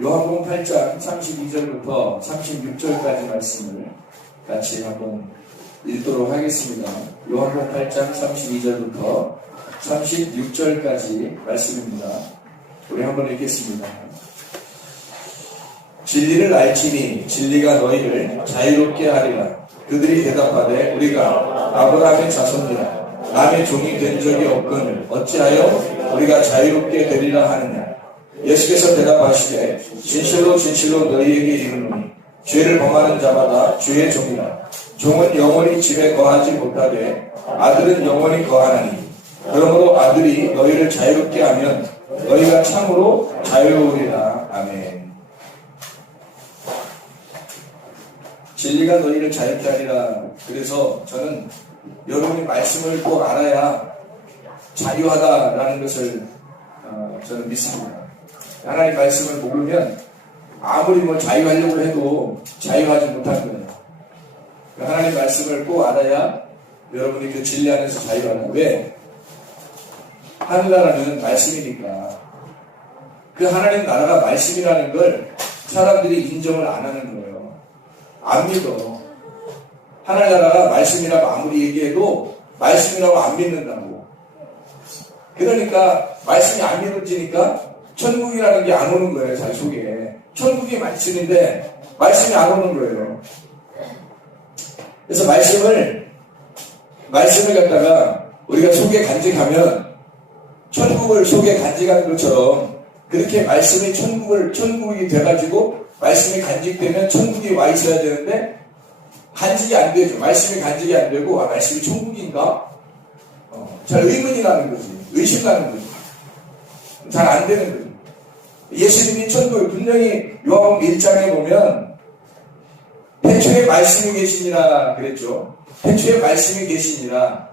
요한복음 8장 32절부터 36절까지 말씀을 같이 한번 읽도록 하겠습니다. 요한복음 8장 32절부터 36절까지 말씀입니다. 우리 한번 읽겠습니다. 진리를 알지니 진리가 너희를 자유롭게 하리라. 그들이 대답하되 우리가 아브라함의 자손이라 남의 종이 된 적이 없거늘 어찌하여 우리가 자유롭게 되리라 하느냐. 예수께서 대답하시되 진실로 진실로 너희에게 이르노니 죄를 범하는 자마다 주의 종이라. 종은 영원히 집에 거하지 못하되 아들은 영원히 거하나니 그러므로 아들이 너희를 자유롭게 하면 너희가 참으로 자유로우리라. 아멘. 진리가 너희를 자유롭게 하리라. 그래서 저는 여러분이 말씀을 꼭 알아야 자유하다라는 것을 저는 믿습니다. 하나님 말씀을 모르면 아무리 자유하려고 해도 자유하지 못할 거예요. 하나님 말씀을 꼭 알아야 여러분이 그 진리 안에서 자유하는. 왜? 하늘나라는 말씀이니까. 그 하나님 나라가 말씀이라는 걸 사람들이 인정을 안 하는 거예요. 안 믿어. 하늘나라가 말씀이라고 아무리 얘기해도 말씀이라고 안 믿는다고. 그러니까 말씀이 안 믿어지니까 천국이라는 게 안 오는 거예요. 자기 속에. 천국이 말씀인데 말씀이 안 오는 거예요. 그래서 말씀을 갖다가 우리가 속에 간직하면 천국을 속에 간직하는 것처럼 그렇게 말씀이 천국이 돼가지고 말씀이 간직되면 천국이 와 있어야 되는데 간직이 안 되죠. 말씀이 간직이 안 되고 말씀이 천국인가? 잘 의문이 나는 거지. 의심 나는 거지. 잘 안 되는 거지. 예수님이 천국을 분명히 요한복음 1장에 보면 태초에 말씀이 계시니라 그랬죠. 태초에 말씀이 계시니라.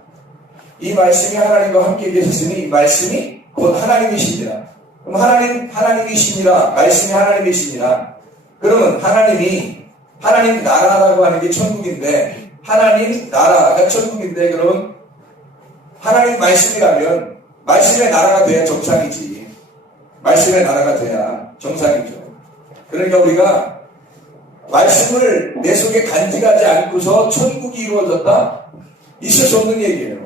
이 말씀이 하나님과 함께 계셨으니 이 말씀이 곧 하나님이시니라. 그럼 하나님이시니라. 말씀이 하나님이시니라. 그러면 하나님 나라라고 하는 게 천국인데 하나님 나라가 천국인데 그러면 하나님 말씀이라면 말씀의 나라가 돼야 정상이지. 말씀의 나라가 돼야 정상이죠. 그러니까 우리가 말씀을 내 속에 간직하지 않고서 천국이 이루어졌다? 있을 수 없는 얘기예요.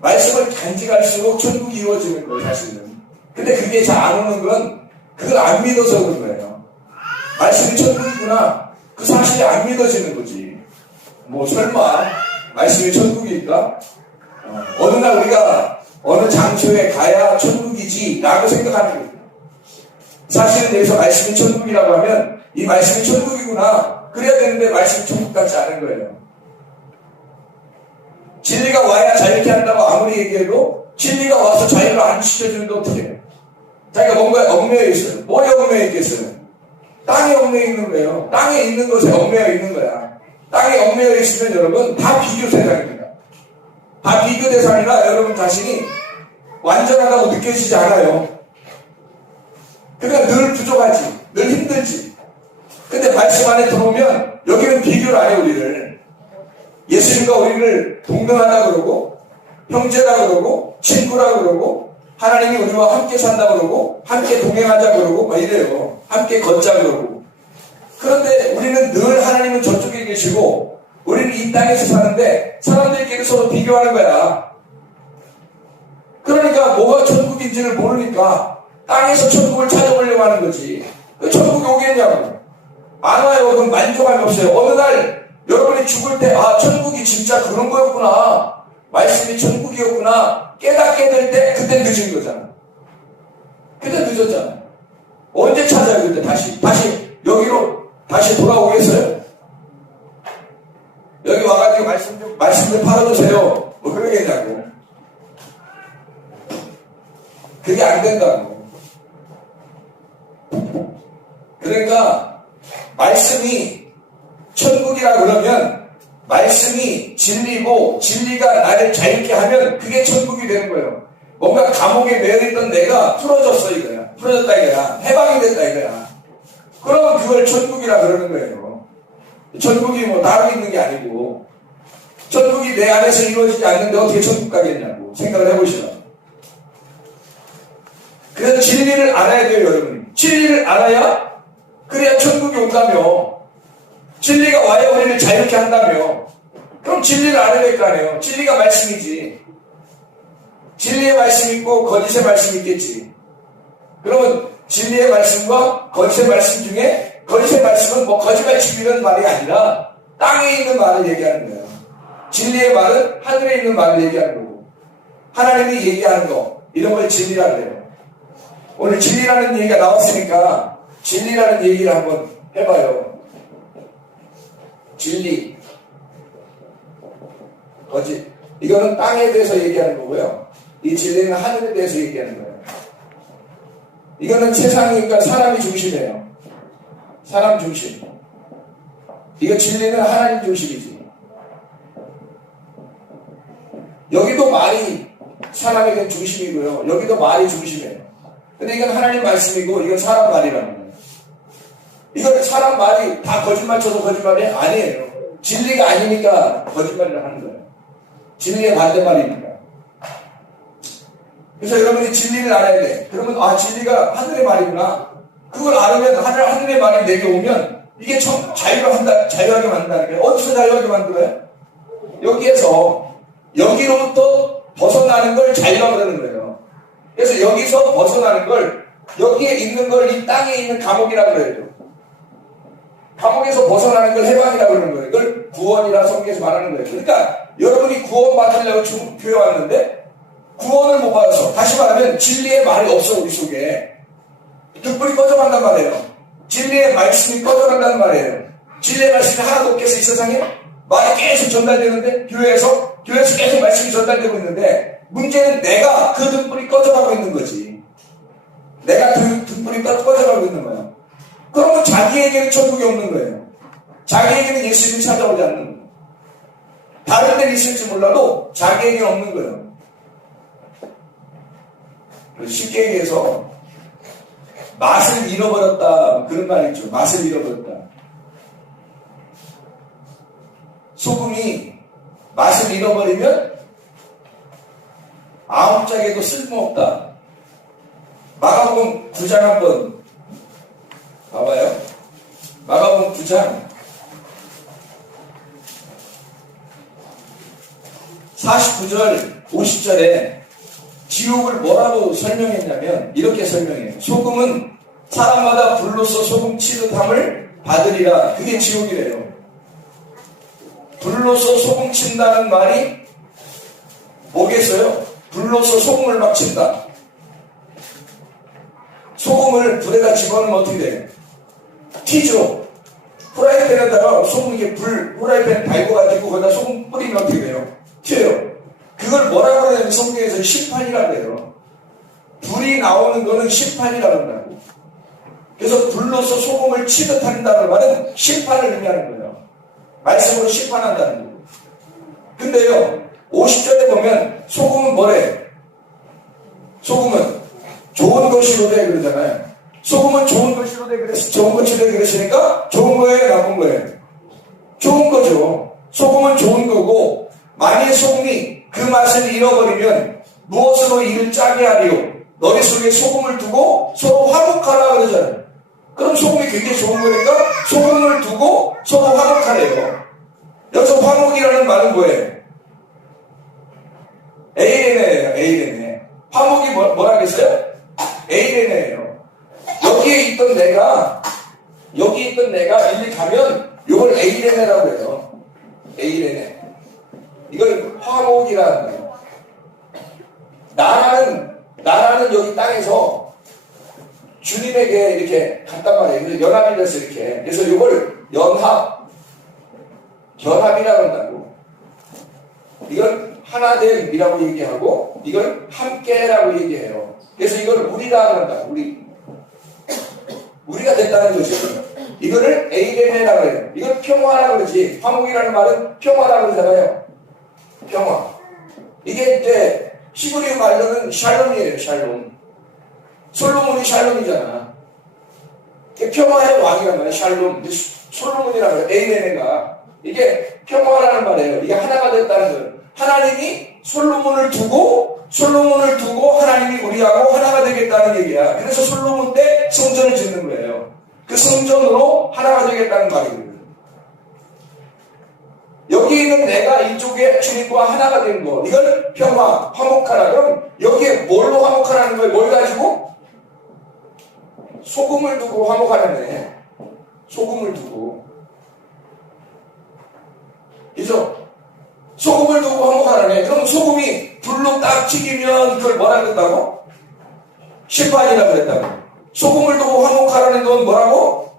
말씀을 간직할수록 천국이 이루어지는 거예요, 사실은. 근데 그게 잘 안 오는 건 그걸 안 믿어서 그런 거예요. 말씀이 천국이구나. 그 사실이 안 믿어지는 거지. 설마 말씀이 천국일까? 어느 날 우리가 어느 장소에 가야 천국이지 라고 생각하는 거예요. 사실은 여기서 말씀이 천국이라고 하면 이 말씀이 천국이구나. 그래야 되는데 말씀이 천국 같지 않은 거예요. 진리가 와야 자유롭게 한다고 아무리 얘기해도 진리가 와서 자유를 안 시켜주는데 어떻게 해요? 자기가 뭔가에 얽매여 있어요. 뭐에 얽매여 있겠어요? 땅에 얽매여 있는 거예요. 땅에 있는 것에 얽매여 있는 거야. 땅에 얽매여 있으면 여러분 다 비교 대상입니다. 다 비교 대상이라 여러분 자신이 완전하다고 느껴지지 않아요. 그러니까 늘 부족하지. 늘 힘들지. 근데 말씀 안에 들어오면 여기는 비교를 안 해 우리를. 예수님과 우리를 동등하다 그러고 형제다 그러고 친구라 그러고 하나님이 우리와 함께 산다 그러고 함께 동행하자 그러고 이래요. 함께 걷자 그러고. 그런데 우리는 늘 하나님은 저쪽에 계시고 우리는 이 땅에서 사는데 사람들끼리 서로 비교하는 거야. 그러니까 뭐가 천국인지를 모르니까 땅에서 천국을 찾아보려고 하는 거지. 천국이 오겠냐고. 안 와요. 그럼 만족함이 없어요. 어느 날 여러분이 죽을 때 천국이 진짜 그런 거였구나. 말씀이 천국이었구나. 깨닫게 될 때 그때 늦은 거잖아. 그때 늦었잖아. 언제 찾아요? 그때 다시 여기로 다시 돌아오겠어요? 여기 와가지고 말씀 좀 팔아주세요. 그러겠냐고. 그게 안 된다고. 그러니까 말씀이 천국이라 그러면 말씀이 진리고 진리가 나를 자유롭게 하면 그게 천국이 되는 거예요. 뭔가 감옥에 매여있던 내가 풀어졌어 이거야. 풀어졌다 이거야. 해방이 됐다 이거야. 그러면 그걸 천국이라 그러는 거예요. 천국이 따로 있는 게 아니고 천국이 내 안에서 이루어지지 않는데 어떻게 천국 가겠냐고 생각을 해보시라. 그래서 진리를 알아야 돼요, 여러분. 진리를 알아야 그래야 천국이 온다며. 진리가 와야 우리를 자유롭게 한다며. 그럼 진리를 알아야 될 거 아니에요. 진리가 말씀이지. 진리의 말씀이 있고 거짓의 말씀이 있겠지. 그러면 진리의 말씀과 거짓의 말씀 중에 거짓의 말씀은 뭐 거짓말치 이런 말이 아니라 땅에 있는 말을 얘기하는 거예요. 진리의 말은 하늘에 있는 말을 얘기하는 거고 하나님이 얘기하는 거 이런 걸 진리라고 해요. 오늘 진리라는 얘기가 나왔으니까 진리라는 얘기를 한번 해봐요. 진리, 거짓. 이거는 땅에 대해서 얘기하는 거고요. 이 진리는 하늘에 대해서 얘기하는 거예요. 이거는 세상이니까 사람이 중심이에요. 사람 중심. 이거 진리는 하나님 중심이지. 여기도 말이 사람에게 중심이고요. 여기도 말이 중심이에요. 근데 이건 하나님 말씀이고 이건 사람 말이라는 거예요. 이건 사람 말이 다 거짓말 쳐서 거짓말이 아니에요. 진리가 아니니까 거짓말을 하는 거예요. 진리의 반대말이니까. 그래서 여러분이 진리를 알아야 돼. 그러면 아 진리가 하늘의 말이구나. 그걸 알으면 하늘의 말이 내게 오면 이게 참 자유하게 만든다는 거예요. 어디서 자유하게 만들어요? 여기로부터 벗어나는 걸 자유라고 그러는 거예요. 그래서 여기서 벗어나는 걸 여기에 있는 걸 이 땅에 있는 감옥이라고 그래요. 감옥에서 벗어나는 걸 해방이라고 그러는 거예요. 이걸 구원이라 성경에서 말하는 거예요. 그러니까 여러분이 구원 받으려고 교회 왔는데 구원을 못 받아서 다시 말하면 진리의 말이 없어 우리 속에 등불이 꺼져간단 말이에요. 진리의 말씀이 꺼져간다는 말이에요. 진리의 말씀이 하나도 없겠어 이 세상에? 말이 계속 전달되는데 교회에서 계속 말씀이 전달되고 있는데 문제는 내가 그 등불이 꺼져가고 있는 거지. 내가 그 등불이 꺼져가고 있는 거예요. 그러면 자기에게는 천국이 없는 거예요. 자기에게는 예수님이 찾아오지 않는 거예요. 다른 데는 있을지 몰라도 자기에게는 없는 거예요. 쉽게 얘기해서 맛을 잃어버렸다 그런 말이 있죠. 맛을 잃어버렸다. 소금이 맛을 잃어버리면 아무짝에도 쓸모없다. 마가복음 9장 한번 봐봐요. 마가복음 9장 49절 50절에 지옥을 뭐라고 설명했냐면 이렇게 설명해요. 소금은 사람마다 불로써 소금 치듯함을 받으리라. 그게 지옥이래요. 불로써 소금 친다는 말이 뭐겠어요? 불로써 소금을 막 친다. 소금을 불에다 집어넣으면 어떻게 돼요? 튀죠. 프라이팬에다가 소금 이렇게 프라이팬 달궈가지고 거기다 소금 뿌리면 어떻게 돼요? 튀어요. 그걸 뭐라고 하냐면 성경에서 심판이라고 해요. 불이 나오는 거는 심판이라고 한다고. 그래서 불로서 소금을 치듯 한다는 말은 심판을 의미하는 거예요. 말씀으로 심판한다는 거예요. 근데요 50절에 보면 소금은 뭐래? 소금은 좋은 것이로 돼 그러잖아요. 소금은 좋은 것이로 돼 그랬으니까 좋은 거예요, 나쁜 거예요? 좋은 거죠. 소금은 좋은 거고 만일 소금이 그 맛을 잃어버리면 무엇으로 이를 짜게 하리요? 너희 속에 소금을 두고 서로 화목하라 그러잖아요. 그럼 소금이 굉장히 좋은 거니까 소금을 두고 서로 화목하래요. 여기서 화목이라는 말은 뭐예요? 에이레네예요. 에이레네. 화목이 뭐라겠어요? 에이레네예요. 여기 있던 내가 일리 가면 이걸 에이레네라고 해요. 에이레네. 이걸 화목이라는 거예요. 나라는 여기 땅에서 주님에게 이렇게 갔단 말이에요. 그래서 연합이 돼서 이렇게. 그래서 이걸 결합이라고 한다고. 이걸 하나됨이라고 얘기하고, 이걸 함께라고 얘기해요. 그래서 이걸 우리라고 한다고. 우리가 됐다는 거죠. 이거를 에이레네라고 해요. 이걸 평화라고 그러지. 화목이라는 말은 평화라고 그러잖아요. 평화. 이게 이제 히브리 말로는 샬롬이에요. 샬롬. 솔로몬이 샬롬이잖아. 평화의 왕이란 말이에요. 샬롬. 솔로몬이라고 해요. 에이레네가. 이게 평화라는 말이에요. 이게 하나가 됐다는 거예요. 하나님이 솔로몬을 두고 하나님이 우리하고 하나가 되겠다는 얘기야. 그래서 솔로몬 때 성전을 짓는 거예요. 그 성전으로 하나가 되겠다는 말이거든요. 여기 있는 내가 이쪽에 주님과 하나가 된 거, 이걸 평화, 화목하라. 그럼 여기에 뭘로 화목하라는 거예요? 뭘 가지고? 소금을 두고 화목하라네. 소금을 두고. 그죠? 소금을 두고 화목하라네. 그럼 소금이 불로 딱 튀기면 그걸 뭐라 그랬다고? 심판이라 그랬다고. 소금을 두고 화목하라는 건 뭐라고?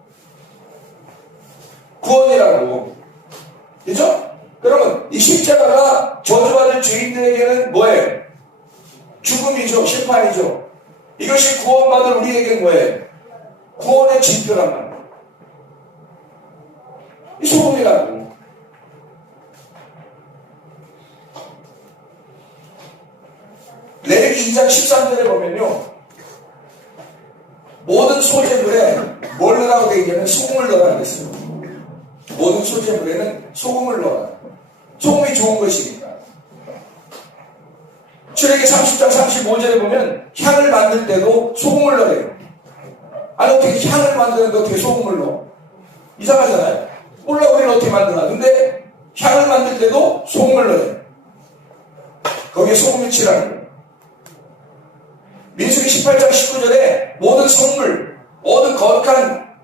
구원이라고. 그죠? 그러면 이 십자가가 저주받을 죄인들에게는 뭐예요? 죽음이죠. 심판이죠. 이것이 구원받을 우리에게는 뭐예요? 구원의 징표란 말이에요. 이 소금이라고. 레위기 2장 13절에 보면요, 모든 소재물에 뭘 넣으라고 되어 있냐면 소금을 넣으라고 했어요. 모든 소재물에는 소금을 넣어라. 소금이 좋은 것이니까. 출애기 30장 35절에 보면 향을 만들 때도 소금을 넣어요. 아니 어떻게 향을 만드는데 어떻게 소금을 넣어? 이상하잖아요. 몰라 우리는 어떻게 만드나. 근데 향을 만들 때도 소금을 넣어요. 거기에 소금을 칠하는 거예요. 민수기 18장 19절에 모든 성물, 모든 거룩한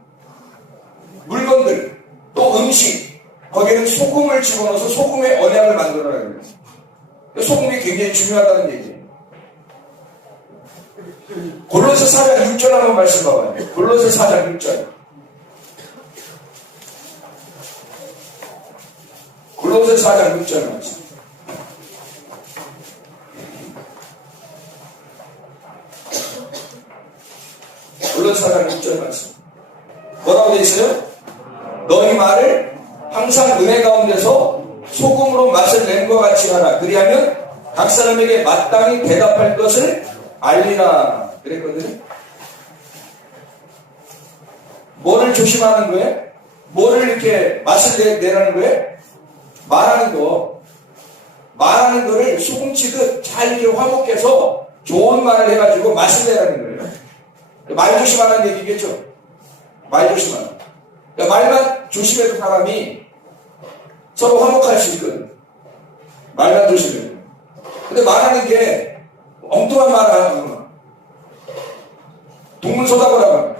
물건들, 또 음식, 거기에는 소금을 집어넣어서 소금의 언약을 만들어라는 거예요. 소금이 굉장히 중요하다는 얘기예요. 골로새 4장 6절 한번 말씀 봐봐요. 골로새 4장 6절. 골로새 4장 6절 말씀. 골로새 4장 6절 말씀. 뭐라고 되어 있어요? 너희 말을 항상 은혜 가운데서 소금으로 맛을 낸 것 같이 하라. 그리하면 각 사람에게 마땅히 대답할 것을 알리라. 그랬거든요. 뭐를 조심하는 거예요? 뭐를 이렇게 맛을 내라는 거예요? 말하는 거. 말하는 거를 소금치듯 잘 이렇게 화목해서 좋은 말을 해가지고 맛을 내라는 거예요. 말 조심하라는 얘기겠죠? 말 조심하라. 그러니까 말만 조심해도 사람이 서로 화목할 수 있거든. 말만 조심해도. 근데 말하는 게 엉뚱한 말을 하거나 동문서답을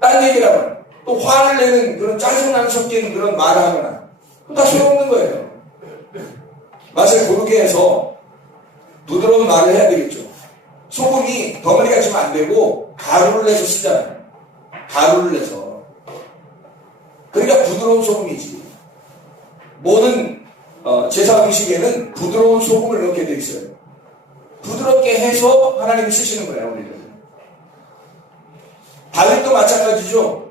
딴 얘기를 하거나 또 화를 내는 그런 짜증난 섞이는 그런 말을 하거나 다 소용없는 거예요. 맛을 고르게 해서 부드러운 말을 해야 되겠죠. 소금이 덩어리가 지면 안 되고 가루를 내서 쓰잖아요. 가루를 내서. 그러니까 부드러운 소금이지. 모든 제사 음식에는 부드러운 소금을 넣게 돼 있어요. 부드럽게 해서 하나님이 쓰시는 거예요. 우리를. 다윗도 마찬가지죠.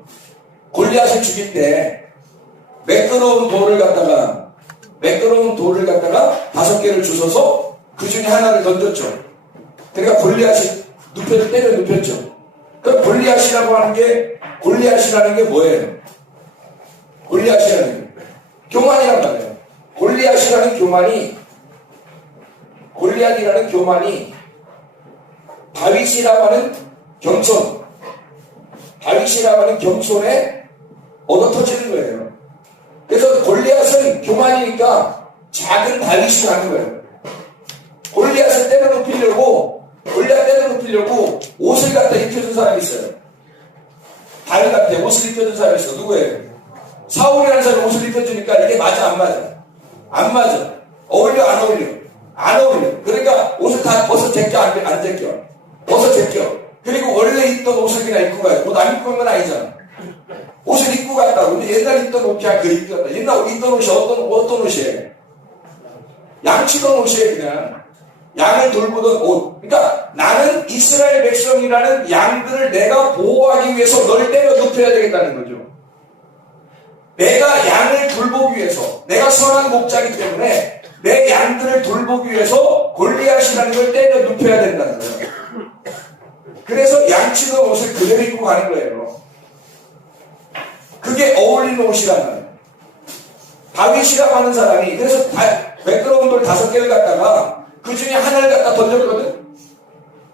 골리앗을 죽일 때 매끄러운 돌을 갖다가 5개를 주워서 그 중에 하나를 던졌죠. 그러니까 골리앗이 눕혀서 때려 눕혔죠. 그럼 골리앗이라는 게 뭐예요? 골리앗이라는 게 교만이란 말이에요. 골리앗이라는 교만이 다윗이라고 하는 겸손에 얻어터지는 거예요. 그래서 골리앗은 교만이니까 작은 다윗이 가는 거예요. 골리앗을 때려눕히려고 옷을 갖다 입혀준 사람이 있어요. 다윗한테 옷을 입혀준 사람이 있어. 누구예요? 사울이라는 사람이 옷을 입혀주니까 이게 맞아 안 맞아? 안 맞아. 어울려 안 어울려? 안 어울려. 그러니까 옷을 다 벗어 제껴 안 제껴? 벗어 제껴. 그리고 원래 입던 옷을 그냥 입고 가요. 옷 안 입고 간 건 아니잖아. 옷을 입고 갔다고. 근데 옛날 입던 옷이 그 입고 갔다. 옛날 입던 옷이 어떤 옷이에요? 양치던 옷이에요. 그냥 양을 돌보던 옷. 그러니까 나는 이스라엘 백성이라는 양들을 내가 보호하기 위해서 널 때려 눕혀야 되겠다는 거죠. 내가 양을 돌보기 위해서, 내가 선한 목자이기 때문에 내 양들을 돌보기 위해서 골리앗이라는 걸 때려 눕혀야 된다는 거예요. 그래서 양치던 옷을 그대로 입고 가는 거예요. 그게 어울리는 옷이란 말이에요. 다윗이라고 하는 사람이 그래서 매끄러운 돌 5개를 갖다가 그 중에 하나를 갖다 던졌거든.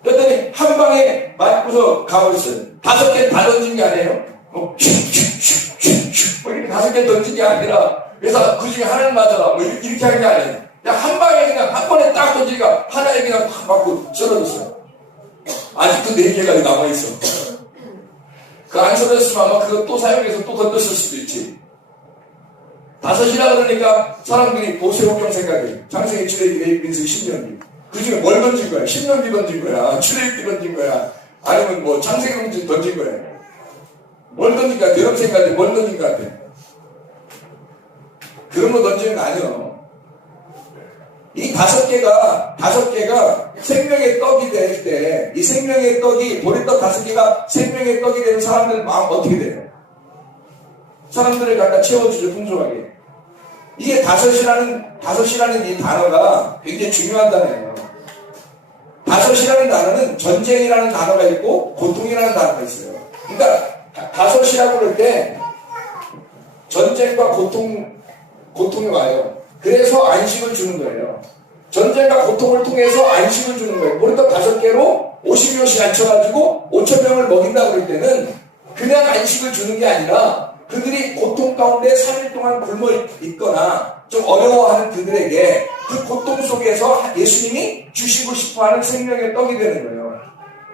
그랬더니 한 방에 맞고서 가버렸어요. 5개 다 던진 게 아니에요. 슉슉슉슉슉 뭐 이렇게 5개 던진 게 아니라, 그래서 그 중에 하나를 맞아라 뭐 이렇게 하는 게 아니에요. 그냥 한 방에 그냥 한 번에 딱 던지니까 하나에 그냥 팍 맞고 쓰러졌어요. 아직도 4개가 남아있어. 그 안 쓰러졌으면 아마 그거 또 사용해서 또 던졌을 수도 있지. 5이라 그러니까 사람들이 보세호경 생각해. 장생의 출애굽기 민수기 10년기. 그 중에 뭘 던진 거야? 10년기 던진 거야? 출애굽기 던진 거야? 아니면 뭐 장생의 던진 거야? 뭘 던진 것 같아? 여러분 생각해. 뭘 던진 것 같아? 그런 거 던지는 거 아니야. 이 5개가 생명의 떡이 될 때, 이 생명의 떡이, 보리떡 5개가 생명의 떡이 되는 사람들 마음 어떻게 돼요? 사람들을 갖다 채워주죠, 풍성하게. 이게 다섯이라는 이 단어가 굉장히 중요한 단어예요. 다섯이라는 단어는 전쟁이라는 단어가 있고, 고통이라는 단어가 있어요. 그러니까, 다섯이라고 그럴 때, 전쟁과 고통이 와요. 그래서 안식을 주는 거예요. 전쟁과 고통을 통해서 안식을 주는 거예요. 보리떡 5개로 50명씩 앉혀가지고 5,000명을 먹인다고 그럴 때는 그냥 안식을 주는 게 아니라 그들이 고통 가운데 3일 동안 굶어 있거나 좀 어려워하는 그들에게 그 고통 속에서 예수님이 주시고 싶어하는 생명의 떡이 되는 거예요.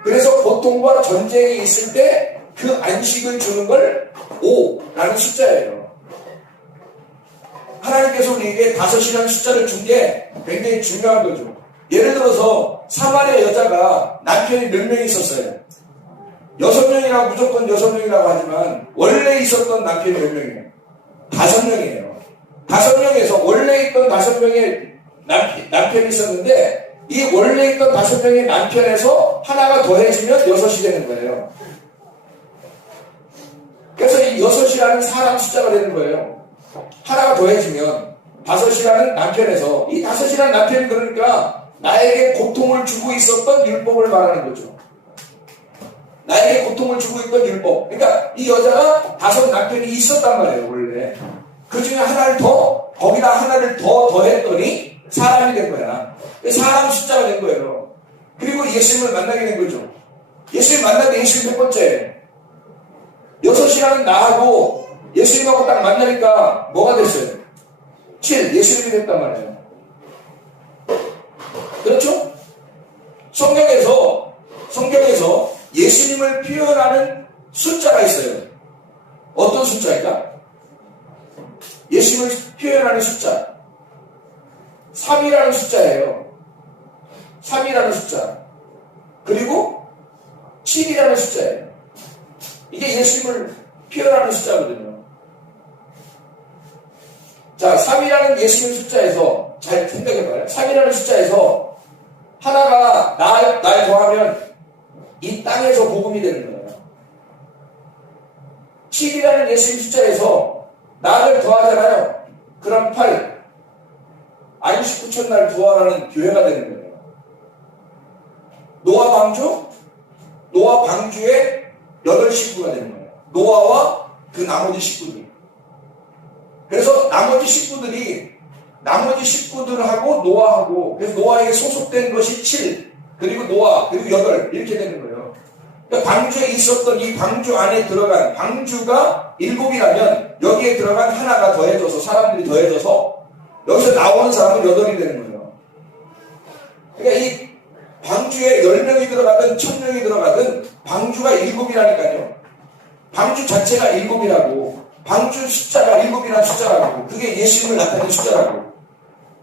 그래서 고통과 전쟁이 있을 때 그 안식을 주는 걸 5라는 숫자예요. 하나님께서 우리에게 5이라는 숫자를 준 게 굉장히 중요한 거죠. 예를 들어서 사마리아 여자가 남편이 몇 명 있었어요. 6명이라고 무조건 6명이라고 하지만 원래 있었던 남편이 몇 명이에요? 5명이에요. 5명에서 원래 있던 5명의 남편이 있었는데 이 원래 있던 5명의 남편에서 하나가 더해지면 6이 되는 거예요. 그래서 이 6이라는 사람 숫자가 되는 거예요. 하나가 더해지면 5이라는 남편에서, 이 5이라는 남편이 그러니까 나에게 고통을 주고 있었던 율법을 말하는 거죠. 나에게 고통을 주고 있던 율법. 그러니까 이 여자가 5 남편이 있었단 말이에요, 원래. 그 중에 하나를 더, 거기다 하나를 더 더했더니 사람이 된 거야. 사람 숫자가 된 거예요. 그리고 예수님을 만나게 된 거죠. 예수님 만나게 예수님 몇 번째? 6이라는 나하고 예수님하고 딱 만나니까 뭐가 됐어요? 7, 예수님이 됐단 말이에요. 그렇죠? 성경에서 예수님을 표현하는 숫자가 있어요. 어떤 숫자일까? 예수님을 표현하는 숫자. 3이라는 숫자예요. 3이라는 숫자. 그리고 7이라는 숫자예요. 이게 예수님을 표현하는 숫자거든요. 자, 3이라는 예수님 숫자에서 잘 생각해봐요. 3이라는 숫자에서 하나가 날 더하면 이 땅에서 복음이 되는 거예요. 7이라는 예수님 숫자에서 나를 더하잖아요. 그럼 8. 안식 9천 날 부활하는 교회가 되는 거예요. 노아 방주의 8식구가 되는 거예요. 노아와 그 나머지 식구들. 그래서 나머지 식구들하고 노아하고, 그래서 노아에게 소속된 것이 7, 그리고 노아, 그리고 8, 이렇게 되는 거예요. 그러니까 방주에 있었던 이 방주 안에 들어간, 방주가 7이라면 여기에 들어간 하나가 더해져서, 사람들이 더해져서 여기서 나오는 사람은 8이 되는 거예요. 그러니까 이 방주에 10명이 들어가든 1000명이 들어가든 방주가 7이라니까요. 방주 자체가 7이라고. 방주 숫자가 7이라는 숫자라고. 그게 예수님을 나타내는 숫자라고.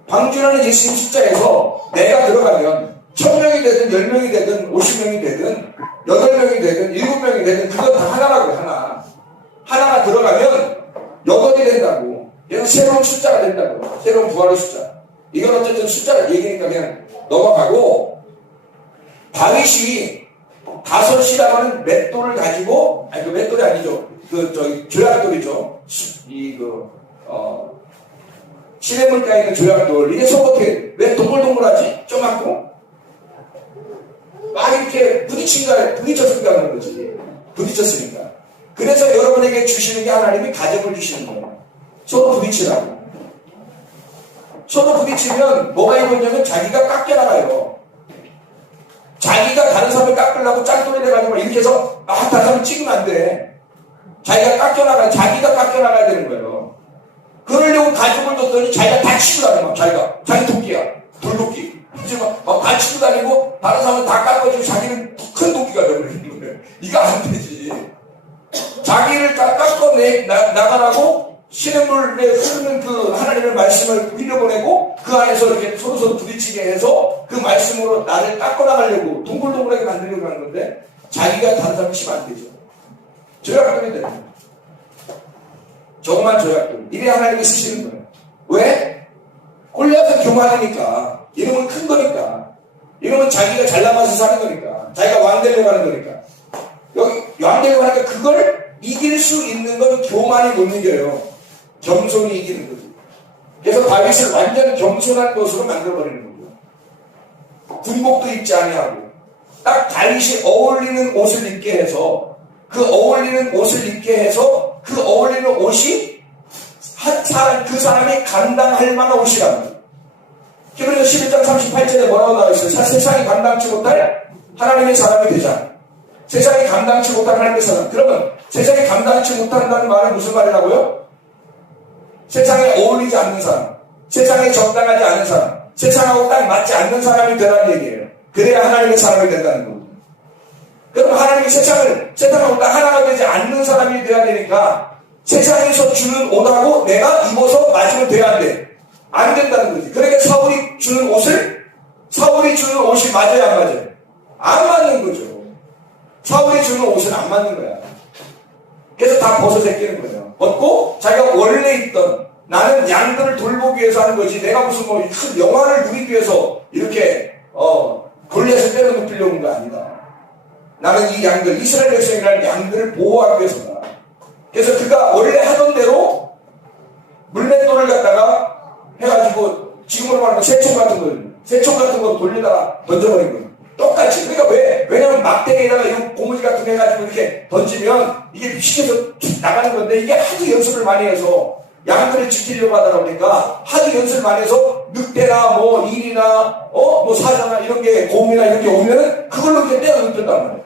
방주라는 예수님 숫자에서 내가 들어가면 1000명이 되든 10명이 되든 50명이 되든 8명이 되든 7명이 되든 그건 다 하나라고. 하나가 들어가면 8이 된다고. 그래서 새로운 숫자가 된다고. 새로운 부활의 숫자. 이건 어쨌든 숫자 얘기니까 그냥 넘어가고, 다윗이 5이라고 하는 맷돌을 가지고, 아니 그 맷돌이 아니죠. 조약돌이죠. 시냇물가에 있는 조약돌. 이게 어떻게, 왜 동글동글하지? 쪼맣고? 막 이렇게 부딪혔으니까 하는 거지. 부딪혔으니까. 그래서 여러분에게 주시는 게 하나님이 가정을 주시는 거예요. 서로 부딪히라고. 서로 부딪히면 뭐가 이루어지냐면 자기가 깎여나가요. 자기가 다른 사람을 깎으려고 짱돌이 돼가지고 이렇게 해서 다른 사람을 찍으면 안 돼. 자기가 자기가 깎여나가야 되는 거예요. 그러려고 가죽을 줬더니 자기가 다 치고 다니고 자기 도끼야. 돌도끼. 막 다 치고 다니고 다른 사람은 다 깎아주고 자기는 큰 도끼가 되버리는 거예요. 이거 안 되지. 자기를 나가라고 시냇물에 흐르는 그 하나님의 말씀을 흘려보내고 그 안에서 이렇게 서로 부딪히게 해서 그 말씀으로 나를 깎아나가려고 동글동글하게 만들려고 하는 건데 자기가 다른 사람을 치면 안 되죠. 조약금이 돼요. 조그만 조약금. 이래 하나님이 쓰시는 거예요. 왜? 골리앗은 교만하니까. 이놈은 큰 거니까. 이놈은 자기가 잘 남아서 사는 거니까. 자기가 왕 되려고 하는 거니까. 여기 왕 되려고 하니까 그걸 이길 수 있는 건 교만이 못 이겨요. 겸손이 이기는 거죠. 그래서 다윗을 완전 겸손한 것으로 만들어버리는 거죠. 군복도 입지 아니하고 딱 다윗이 어울리는 옷을 입게 해서 그 어울리는 옷을 입게 해서 그 어울리는 옷이 그 사람이 감당할 만한 옷이랍니다. 히브리서 11장 38절에 뭐라고 나와 있어요? 세상이 감당치 못할 하나님의 사람이 되자. 세상이 감당치 못할 하나님의 사람. 그러면 세상이 감당치 못한다는 말은 무슨 말이라고요? 세상에 어울리지 않는 사람, 세상에 적당하지 않은 사람, 세상하고 딱 맞지 않는 사람이 되라는 얘기예요. 그래야 하나님의 사람이 된다는 겁니다. 그럼 하나님이 세상하고 딱 하나가 되지 않는 사람이 돼야 되니까 세상에서 주는 옷하고 내가 입어서 맞으면 돼야 안 돼. 안 된다는 거지. 그러니까 사울이 주는 옷이 맞아야 안 맞아요? 안 맞는 거죠. 사울이 주는 옷은 안 맞는 거야. 그래서 다 벗어 제끼는 거예요. 벗고 자기가 원래 있던 나는 양들을 돌보기 위해서 하는 거지 내가 무슨 큰 영화를 누리기 위해서 이렇게 골리앗을 때려눕히려고 한 거 아니다. 나는 이 양들, 이스라엘 백성이라는 양들을 보호하기 위해서다. 그래서 그가 원래 하던 대로 물맷돌을 갖다가 해가지고 지금으로 말하면 새총 같은 거 돌리다가 던져버린 거예요. 똑같이. 그러니까 왜냐면 막대기에다가 이 고무줄 같은 거 해가지고 이렇게 던지면 이게 시켜서 나가는 건데 이게 하도 연습을 많이 해서 양들을 지키려고 하다 보니까 하도 연습을 많이 해서 늑대나 일이나 사자나 이런 게 곰이나 이런 게 오면은 그걸로 이렇게 떼어 눕힌단 말이에요.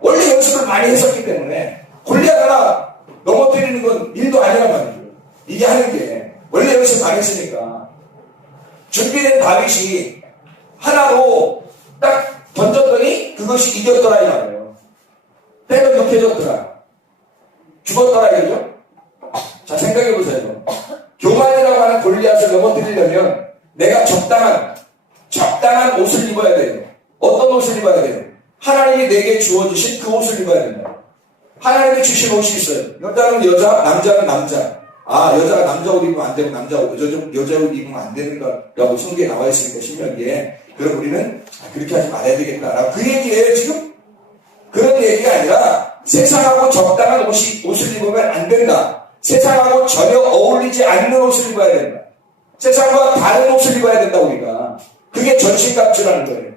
원래 연습을 많이 했었기 때문에 골리앗 하나 넘어뜨리는 건 일도 아니란 말이죠. 이게 하는 게 원래 연습 많이 했으니까 준비된 다윗이 하나로 딱 던졌더니 그것이 이겼더라 이 말이에요. 때가 높여졌더라. 죽었더라 이거죠. 자 생각해보세요. 교만이라고 하는 골리앗을 넘어뜨리려면 내가 적당한 옷을 입어야 돼요. 어떤 옷을 입어야 돼요? 하나님이 내게 주어주신 그 옷을 입어야 된다. 하나님이 주신 옷이 있어요. 여자는 여자, 남자는 남자. 여자가 남자 옷 입으면 안 되고 여자 옷 입으면 안 되는 거라고 성경에 나와 있으니까 신명기에. 그럼 우리는 그렇게 하지 말아야 되겠다라고 그 얘기예요 지금. 그런 얘기가 아니라 세상하고 적당한 옷을 입으면 안 된다. 세상하고 전혀 어울리지 않는 옷을 입어야 된다. 세상과 다른 옷을 입어야 된다 우리가. 그게 전신갑주라는 거예요.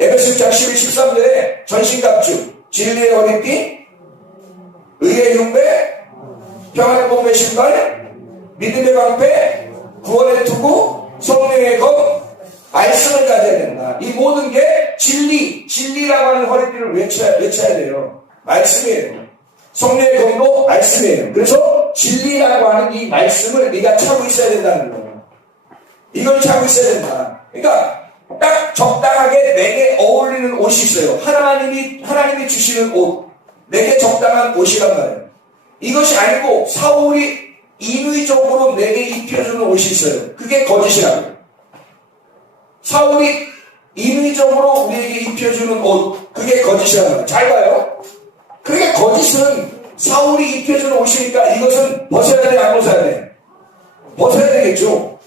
에베소서 11, 13절에 전신갑주, 진리의 허리띠, 의의 흉배, 평안의 몸의 신발, 믿음의 방패, 구원의 투구, 성령의 검, 말씀을 가져야 된다. 이 모든 게 진리라고 하는 허리띠를 외쳐야 돼요. 말씀이에요. 성령의 검도 말씀이에요. 그래서 진리라고 하는 이 말씀을 네가 차고 있어야 된다는 거예요. 이걸 차고 있어야 된다. 그러니까 딱 적당하게 내게 어울리는 옷이 있어요. 하나님이 주시는 옷, 내게 적당한 옷이란 말이에요. 이것이 아니고 사울이 인위적으로 내게 입혀주는 옷이 있어요. 그게 거짓이라고. 사울이 인위적으로 우리에게 입혀주는 옷, 그게 거짓이라는 거예요. 잘 봐요. 그게 거짓은 사울이 입혀주는 옷이니까 이것은 벗어야 돼, 안 벗어야 돼? 벗어야 되겠죠.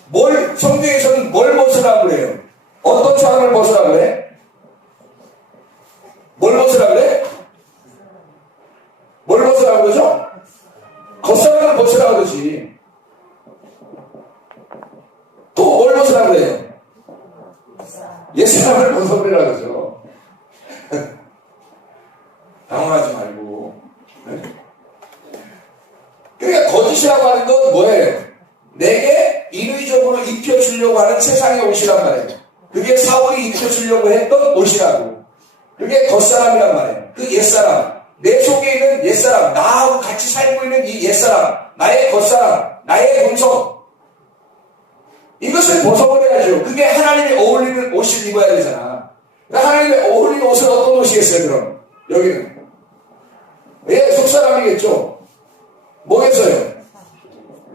성경에서는 뭘 벗으라고 그래요? 어떤 사람을 벗으라고 그래? 뭘 벗으라고 그래? 뭘 벗으라고 그러죠? 겉사람을 벗으라고 그러지. 또 뭘 벗으라고 그래요? 옛사람을 벗어버리라고 그러죠. 당황하지 말고. 그러니까 거짓이라고 하는 건 뭐예요? 내게 인위적으로 정치적으로 입혀주려고 하는 세상의 옷이란 말이에요. 그게 사울이 입혀주려고 했던 옷이라고. 그게 겉사람이란 말이에요. 그 옛사람, 내 속에 있는 옛사람, 나하고 같이 살고 있는 이 옛사람, 나의 겉사람, 나의 본성, 이것을 벗어버려야죠. 그게 하나님이 어울리는 옷을 입어야 되잖아. 그러니까 하나님이 어울리는 옷은 어떤 옷이겠어요, 그럼? 여기는. 예, 속사람이겠죠. 뭐겠어요?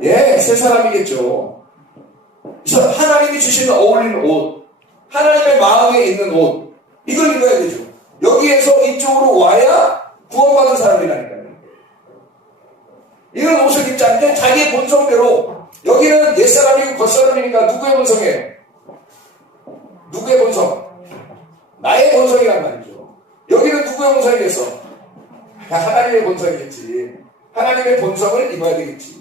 예, 새 사람이겠죠. 그래서 하나님이 주시는 어울리는 옷, 하나님의 마음에 있는 옷, 이걸 입어야 되죠. 여기에서 이쪽으로 와야 구원받은 사람이라니까요. 이런 옷을 입지 않는데 자기의 본성대로, 여기는 옛사람이고 겉사람이니까 누구의 본성이에요? 누구의 본성? 나의 본성이란 말이죠. 여기는 누구의 본성이겠어? 하나님의 본성이겠지. 하나님의 본성을 입어야 되겠지.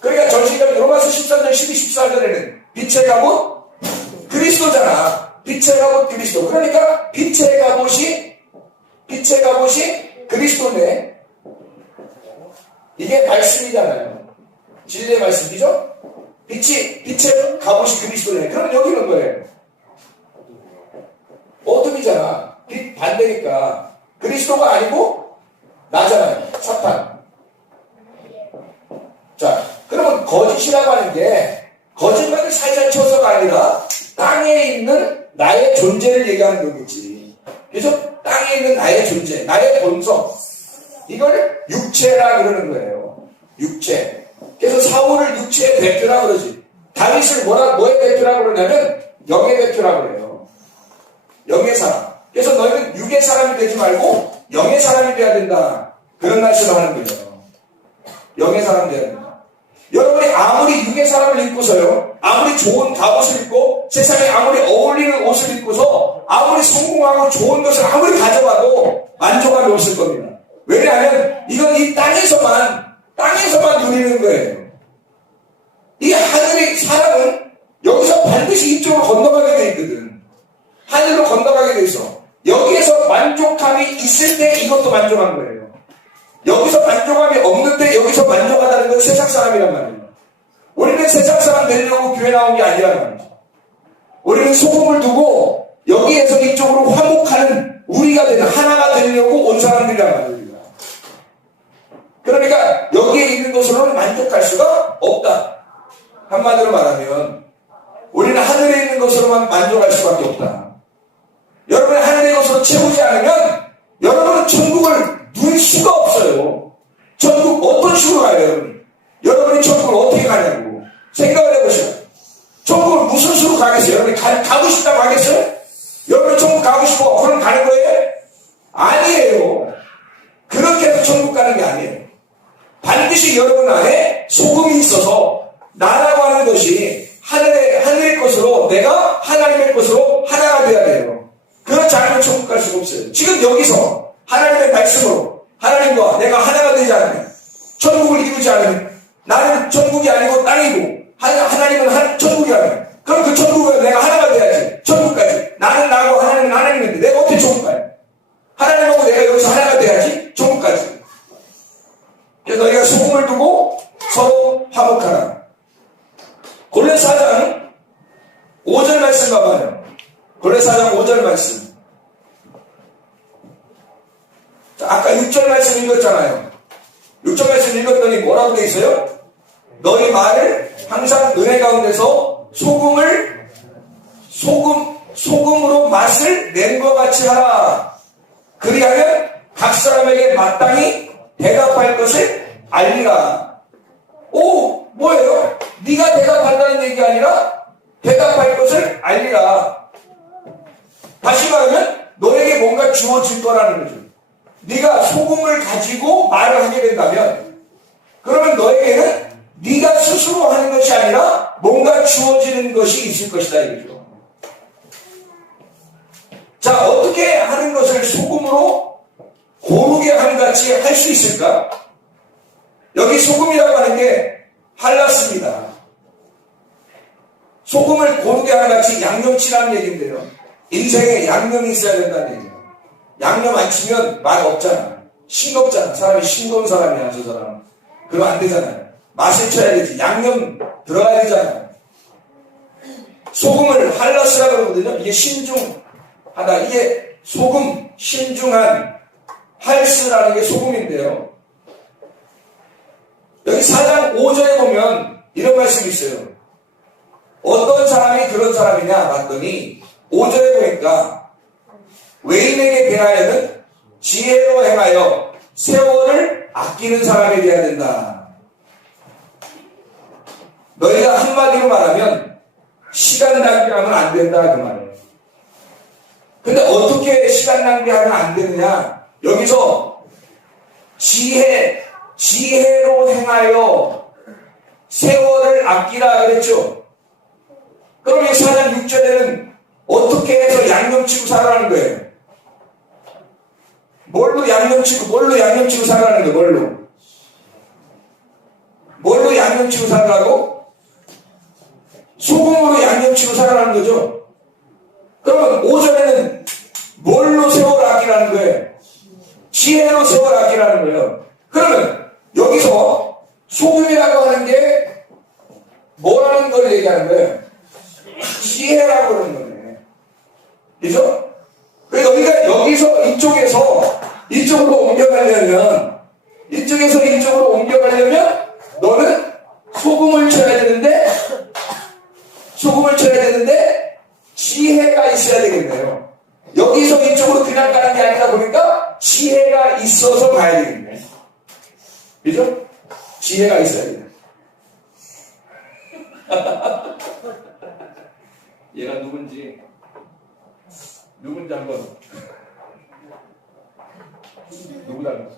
그러니까 전시가 로마서 13장 12, 14절에는 빛의 갑옷 그리스도잖아. 빛의 갑옷 그리스도. 그러니까 빛의 갑옷이 그리스도인데, 이게 말씀이잖아요. 진리의 말씀이죠? 빛의 갑옷이 그리스도네. 그럼 여기는 뭐예요? 어둠이잖아. 빛 반대니까. 그리스도가 아니고 나잖아요. 사탄. 자, 그러면 거짓이라고 하는 게 거짓말을 살살 쳐서가 아니라 땅에 있는 나의 존재를 얘기하는 거겠지. 그래서 땅에 있는 나의 존재, 나의 본성, 이걸 육체라 그러는 거예요. 육체. 그래서 사울을 육체의 대표라 그러지. 다윗을 뭐의 대표라 그러냐면 영의 대표라 그래요. 영의 사람. 그래서 너희는 육의 사람이 되지 말고 영의 사람이 돼야 된다. 그런 말씀을 하는 거예요. 영의 사람이 돼야 된다. 여러분이 아무리 육의 사람을 입고서요, 아무리 좋은 갑옷을 입고 세상에 아무리 어울리는 옷을 입고서 아무리 성공하고 좋은 것을 아무리 가져가도 만족함이 없을 겁니다. 왜냐하면 이건 이 땅에서만 누리는 거예요. 이 하늘의 사람은 여기서 반드시 이쪽으로 건너가게 돼 있거든. 하늘로 건너가게 돼 있어. 여기에서 만족함이 있을 때 이것도 만족한 거예요. 여기서 만족함이 없는데 여기서 만족하다는 건 세상 사람이란 말이에요. 우리는 세상 사람 되려고 교회 나온 게 아니란 말이죠. 우리는 소금을 두고 여기에서 이쪽으로 화목하는 우리가 되는, 하나가 되려고 온 사람들이란 말이에요. 그러니까 여기에 있는 것으로는 만족할 수가 없다. 한마디로 말하면 우리는 하늘에 있는 것으로만 만족할 수밖에 없다. 여러분이 하늘의 것으로 채우지 않으면 여러분은 천국을 누릴 수가 없어요. 천국 어떤 식으로 가요, 여러분? 여러분이 천국을 어떻게 가냐고 생각을 해보세요. 천국을 무슨 수로 가겠어요? 여러분이 가고 싶다고 하겠어요? 여러분이 천국 가고 싶어, 그럼 가는 거예요? 아니에요. 그렇게 해서 천국 가는 게 아니에요. 반드시 여러분 안에 소금이 있어서 나라고 하는 것이 하늘의 것으로, 내가 하나님의 것으로 하나가 돼야 돼요. 그렇지 않으면 천국 갈 수가 없어요. 지금 여기서 하나님의 말씀으로 하나님과 내가 하나가 되지 않으면, 천국을 이루지 않으면, 나는 천국이 아니고 땅이고 하나님은 천국이라면, 그럼 그 천국은 내가 하나가 돼야지. 천국까지. 나는 나고 하나님은 하나님인데 내가 어떻게 천국 가요? 하나님하고 내가 여기서 하나가 돼야지 천국까지. 그래서 너희가 소금을 두고 서로 화목하라. 골로새 4장 5절 말씀 봐봐요. 골로새 4장 5절 말씀. 자, 아까 6절 말씀 읽었잖아요. 6절 말씀 읽었더니 뭐라고 돼 있어요? 너희 말을 항상 은혜 가운데서 소금으로 맛을 낸 것 같이 하라. 그리하면 각 사람에게 마땅히 대답할 것을 알리라. 오, 뭐예요? 네가 대답한다는 얘기가 아니라 대답할 것을 알리라. 다시 말하면 너에게 뭔가 주어질 거라는 거죠. 네가 소금을 가지고 말을 하게 된다면, 그러면 너에게는 네가 스스로 하는 것이 아니라 뭔가 주어지는 것이 있을 것이다 이거죠. 자, 어떻게 하는 것을 소금으로 고르게 함같이 할 수 있을까? 여기 소금이라고 하는 게 할라스입니다. 소금을 고르게 함같이 양념치라는 얘기인데요. 인생에 양념이 있어야 된다는 얘기예요. 양념 안 치면 맛 없잖아. 싱겁잖아. 사람이 싱거운 사람이야, 저 사람. 그러면 안 되잖아요. 맛을 쳐야 되지. 양념 들어가야 되잖아요. 소금을 할라스라고 그러거든요. 이게 신중하다. 이게 소금, 신중한 할스라는 게 소금인데요. 여기 4장 5절에 보면 이런 말씀이 있어요. 어떤 사람이 그런 사람이냐 봤더니 5절에 보니까 외인에게 대하여는 지혜로 행하여 세월을 아끼는 사람이 되어야 된다. 너희가 한마디로 말하면 시간 낭비하면 안 된다 그 말이에요. 근데 어떻게 시간 낭비하면 안 되느냐? 여기서 지혜로 행하여 세월을 아끼라 그랬죠. 그럼 이 4장 6절에는 어떻게 해서 양념치고 살아라는 거예요? 뭘로 양념치고 살아라는 거예요? 뭘로 양념치고 살아라고? 소금으로 양념치고 살아라는 거죠. 그러면 5절에는 뭘로 세월 아끼라는 거예요? 지혜로 세월 아끼라는 거예요. 그러면 여기서 소금이라고 하는 게 뭐라는 걸 얘기하는 거예요? 지혜라고 그러는 거네. 그죠? 너희가 여기서 이쪽으로 옮겨가려면 너는 소금을 쳐야 되는데 지혜가 있어야 되겠네요. 여기서 이쪽으로 그냥 가는 게 아니다 보니까 지혜가 있어서 가야 되겠네. 그죠? 지혜가 있어야 되겠네. 얘가 누군지 한번 누구 닮았어?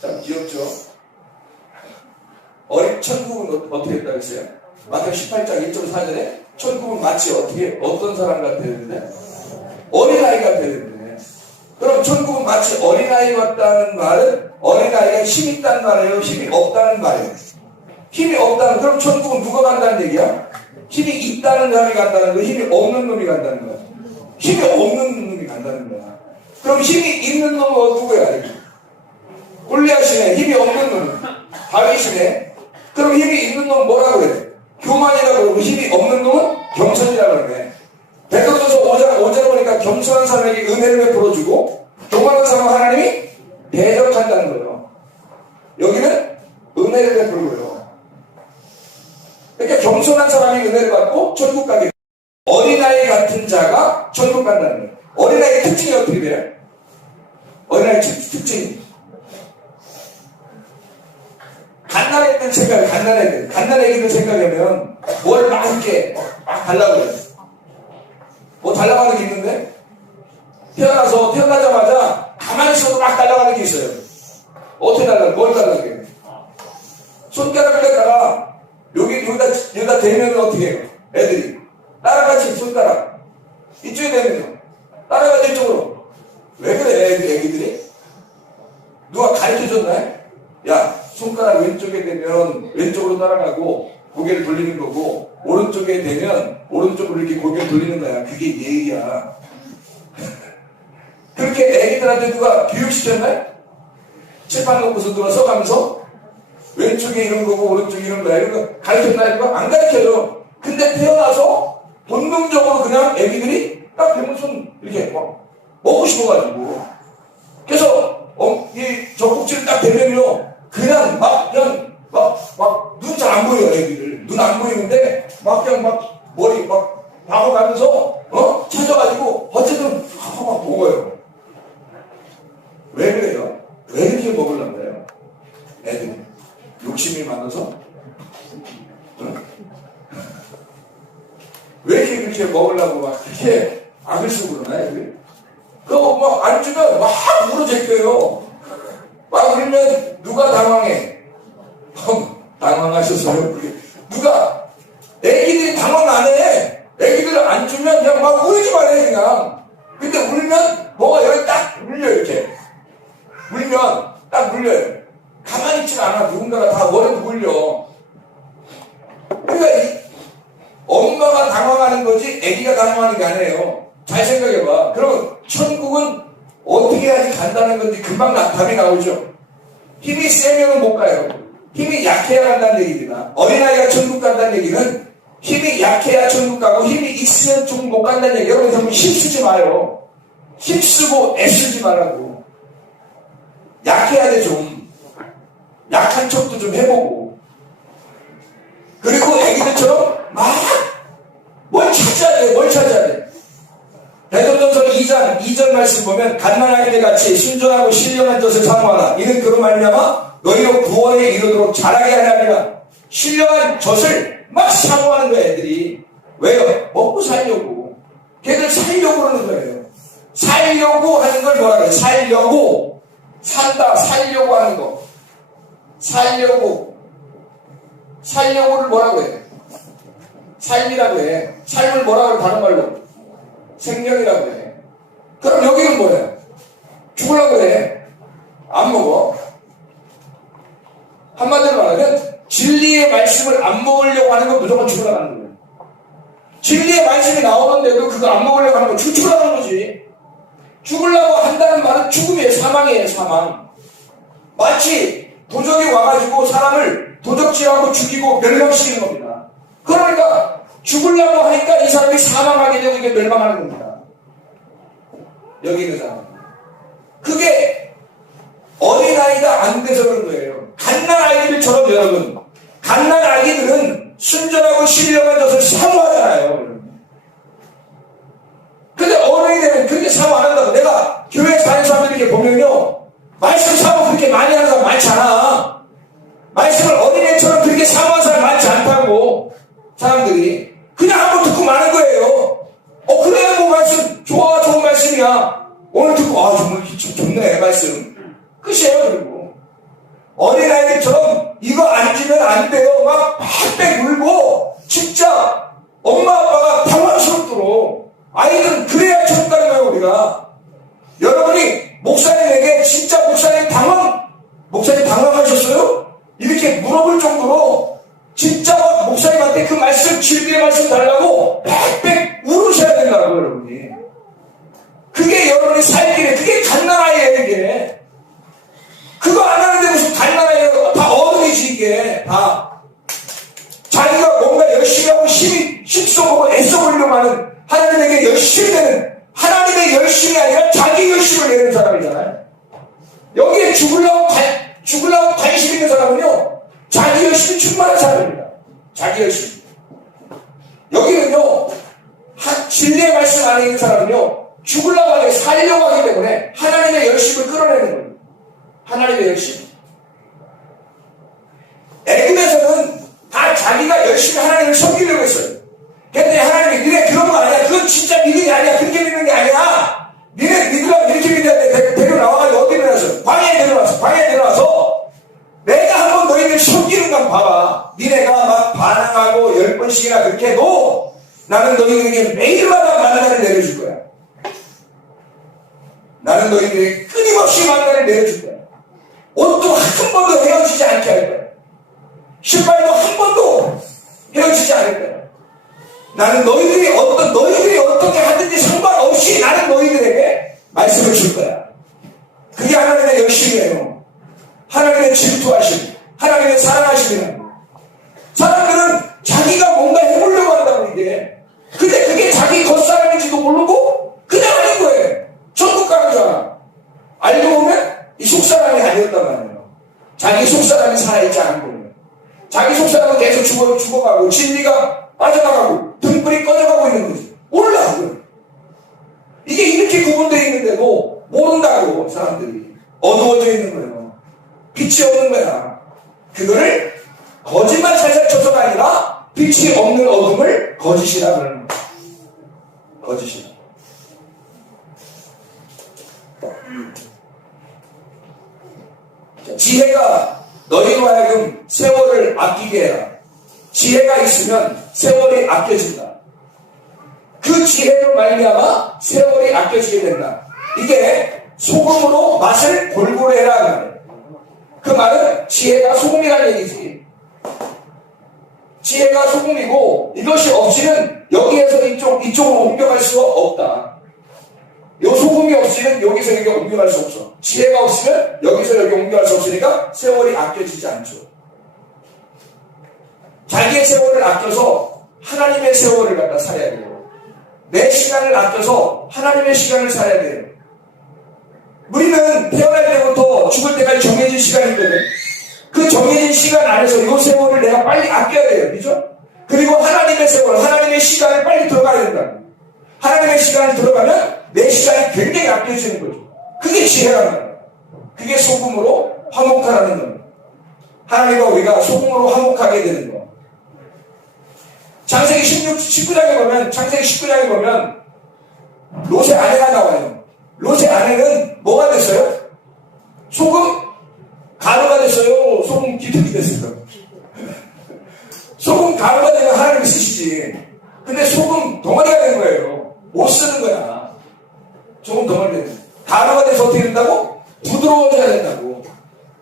참 귀엽죠? 천국은 어떻게 했다고 했어요? 마태복음 18장 1절 4절에 천국은 마치 어떤 사람 같아야 되는데? 어린아이 같아야 되는데. 그럼 천국은 마치 어린아이 같다는 말은 어린아이가 힘이 있다는 말이에요? 힘이 없다는 말이에요? 힘이 없다는, 그럼 천국은 누가 간다는 얘기야? 힘이 있다는 사람이 간다는 거야? 힘이 없는 놈이 간다는 거야? 힘이 없는 놈이 간다는 거야. 그럼 힘이 있는 놈은 누구야? 골리앗이네. 힘이 없는 놈은 다윗이네. 그럼 힘이 있는 놈은 뭐라고 그래? 교만이라고 그러고 힘이 없는 놈은 겸손이라고 그러네. 베드로전서 5장 보니까 겸손한 사람에게 은혜를 베풀어주고 교만한 사람은 하나님이 대적한다는 거예요. 여기는 은혜를 베풀고요. 그러니까 겸손한 사람이 은혜를 받고 천국 가게. 어린아이 같은 자가 천국 간다는 거예요. 어린아이의 특징이 어떻게 돼요? 어린아이의 특징이 갓난애기들 생각하면 뭘 막 이렇게 막 달라고 그래요. 뭐 달라고 하는 게 있는데 태어나자마자 가만히 있어도 막 달라고 하는 게 있어요. 어떻게 뭘 달라고 해요? 손가락을 갖다가 여기다 대면 어떻게 해요? 애들이 따라가지. 손가락 이쪽에 대면요 따라가지. 이쪽으로. 왜 그래 애기들이? 누가 가르쳐줬나? 야, 손가락 왼쪽에 대면 왼쪽으로 따라가고 고개를 돌리는 거고, 오른쪽에 대면 오른쪽으로 이렇게 고개를 돌리는 거야. 그게 예의야. 그렇게 애기들한테 누가 교육시켰나요? 칠판 놓고서 누가 서가면서 왼쪽에 이런 거고 오른쪽에 이런 거야, 이런 거 가르쳤나? 이거 안 가르쳐줘. 근데 태어나서 본능적으로 그냥 애기들이 딱 대면 손 이렇게 막 먹고 싶어가지고, 그래서 이 젖꼭지를 딱 대면요 그냥 눈 잘 안 보여요. 애기들 눈 안 보이는데 그냥 머리 박아가면서 찾아가지고 어쨌든 막 먹어요. 왜 그래요? 왜 이렇게 먹으려고 그래요? 애들이 욕심이 많아서? 왜 이렇게 먹으려고 막 그렇게 악을 쓰고 그러나 애들이? 그거 막 안 주면 막 울어 제껴요. 막 그러면 누가 당황해? 당황하셨어요? 누가? 애기들이 당황 안 해. 애기들 안 주면 그냥 막 울기만 해 그냥. 근데 울면 뭐가 여기 딱 물려 이렇게. 물면 딱 물려요. 가만히 있지 않아. 누군가가 다 머리도 물려. 그러니까 엄마가 당황하는 거지 애기가 당황하는 게 아니에요. 잘 생각해봐. 그럼 천국은 어떻게 해야지 간다는 건지 금방 답이 나오죠. 힘이 세면은 못 가요. 힘이 약해야 간다는 얘기입니다. 어린아이가 천국 간다는 얘기는 힘이 약해야 천국 가고 힘이 있으면 천국 못 간다는 얘기. 여러분 정말 힘쓰지 마요. 힘쓰고 애쓰지 말라고. 약해야 돼 좀. 약한 척도 좀 해보고. 그리고 애기들처럼 막 뭘 찾아야 돼. 뭘 찾아야 돼. 베드로전서 2장 2절 말씀 보면 갓난아이들 같이 순전하고 신령한 젖을 사모하라. 이는 그로 말미암아 너희로 구원에 이르도록 자라게 하려 함이라. 신령한 젖을 막 사모하는 거야 애들이. 왜요? 먹고 살려고. 걔들 살려고 그러는 거예요. 살려고 하는 걸 뭐라 그래? 살려고. 산다. 살려고 하는 거. 살려고. 살려고를 뭐라고 해? 삶이라고 해. 삶을 뭐라고 해? 다른 말로. 생명이라고 해. 그럼 여기는 뭐야? 죽으려고 해. 안 먹어. 한마디로 말하면 진리의 말씀을 안 먹으려고 하는 건 무조건 죽으려고 하는 거예요. 진리의 말씀이 나오는데도 그거 안 먹으려고 하는 건 죽으려고 하는 거지. 죽으려고 한다는 말은 죽음이에요. 사망이에요. 사망. 마치 도적이 와가지고 사람을 도적질하고 죽이고 멸망시키는 겁니다. 그러니까 죽으려고 하니까 이 사람이 사망하게 되고 이게 멸망하는 겁니다. 여기 있는 사람. 그게 어린아이가 안 돼서 그런 거예요. 갓난아이들처럼 여러분. 갓난아이들은 순전하고 신령한 젖을 사모하잖아요. 근데 어른이 되면 그렇게 사모 안 한다고. 내가 교회 다니는 사람들 이렇게 보면요. 말씀 사모 그렇게 많이 하는 사람 많지 않아. 말씀을 어린애처럼 그렇게 사모하는 사람 많지 않다고. 사람들이. 그냥 한번 듣고 마는 거예요. 그래야 뭐 말씀 좋아. 좋은 말씀이야. 오늘 듣고 정말 좋네 말씀. 끝이에요. 그리고 어린아이들처럼 이거 안 주면 안 돼요. 막 팍팍 울고 진짜 엄마 아빠가 당황스럽도록. 아이들은 그래야 천국 가는 거예요. 우리가. 여러분이 목사님에게 진짜 목사님 당황하셨어요? 이렇게 물어볼 정도로 진짜 목사님한테 그 말씀, 진리의 말씀 달라고 빽빽 울으셔야 된다고, 여러분이. 그게 여러분이 살 길에, 그게 갓난아이예요, 이게. 그거 안 하는데 무슨 갓난아이예요? 다 어른이지, 이게. 다. 자기가 뭔가 열심히 하고 힘써보고 애써보려고 하는 하나님에게 열심히 되는, 하나님의 열심이 아니라 자기 열심을 내는 사람이잖아요. 여기에 죽으려고 관심 있는 사람은요, 자기 열심이 충만한 사람입니다. 자기 열심. 여기는요, 진리의 말씀 안에 있는 사람은요, 죽으려고 하게 살려고 하기 때문에 하나님의 열심을 끌어내는 거예요. 하나님의 열심. 애굽에서는 다 자기가 열심히 하나님을 섬기려고 했어요. 근데 하나님이 니네 그런 거 아니야. 그건 진짜 믿음이 아니야. 그렇게 믿는 게 아니야. 니네 믿으려면 이렇게 믿어야 돼. 데리고 나와가지고 어디 내려왔어? 광야에 내려왔어. 광야에 내려와서 내가 한번 너희들 섬기는 건 봐봐. 니네가 막 반항하고 10번씩이나 그렇게 해도 나는 너희들에게 매일마다 만나를 내려줄 거야. 나는 너희들에게 끊임없이 만나를 내려줄 거야. 옷도 한 번도 헤어지지 않게 할 거야. 신발도 한 번도 헤어지지 않을 거야. 나는 너희들이 어떻게 하든지 상관없이 나는 너희들에게 말씀을 줄 거야. 그게 하나님의 열심이에요. 하나님의 질투하심, 하나님의 사랑하심이라는 거예요. 사람들은 자기가 뭔가 해보려고 한다고 이게. 근데 그게 자기 겉사람인지도 모르고 그냥 하는 거예요. 천국 가는 줄 알아. 알고 보면 이 속사람이 아니었단 말이에요. 자기 속사람이 살아있지 않은 거예요. 자기 속사람은 계속 죽어가고 진리가 빠져나가고 등불이 꺼져가고 있는 거지. 몰라요. 이게 이렇게 구분되어 있는데도 모른다고 사람들이. 어두워져 있는 거예요. 빛이 없는 거야. 그거를 거짓말 살살 쳐서가 아니라 빛이 없는 어둠을 거짓이라 그러는 거야. 거짓이라. 지혜가 너희로 하여금 세월을 아끼게 해라. 지혜가 있으면 세월이 아껴진다. 그 지혜로 말미암아 세월이 아껴지게 된다. 이게 소금으로 맛을 골고루 해라. 그 말은 지혜가 소금이라는 얘기지. 지혜가 소금이고 이것이 없이는 여기에서 이쪽으로 옮겨갈 수가 없다. 요 소금이 없으면 여기서 여기 옮겨갈 수 없어. 지혜가 없으면 여기서 여기 옮겨갈 수 없으니까 세월이 아껴지지 않죠. 자기의 세월을 아껴서 하나님의 세월을 갖다 살아야 돼요. 내 시간을 아껴서 하나님의 시간을 살아야 돼요. 우리는 태어날 때부터 죽을 때까지 정해진 시간이 있거든. 그 정해진 시간 안에서 이 세월을 내가 빨리 아껴야 돼요. 그죠? 그리고 하나님의 세월, 하나님의 시간을 빨리 들어가야 된다. 하나님의 시간을 들어가면 내 시간이 굉장히 아껴지는 거죠. 그게 지혜라는 거예요. 그게 소금으로 화목하라는 거예요. 하나님과 우리가 소금으로 화목하게 되는 거. 창세기 19장에 보면 롯의 아내가 나와요. 롯의 아내는 뭐가 됐어요? 소금 가루가 됐어요? 소금 기둥이 됐어요? 소금 가루가 되면 하나님이 쓰시지. 근데 소금 덩어리가 된 거예요. 못 쓰는 거야. 소금 덩어리가 된 거야. 가루가 돼서 어떻게 된다고? 부드러워져야 된다고.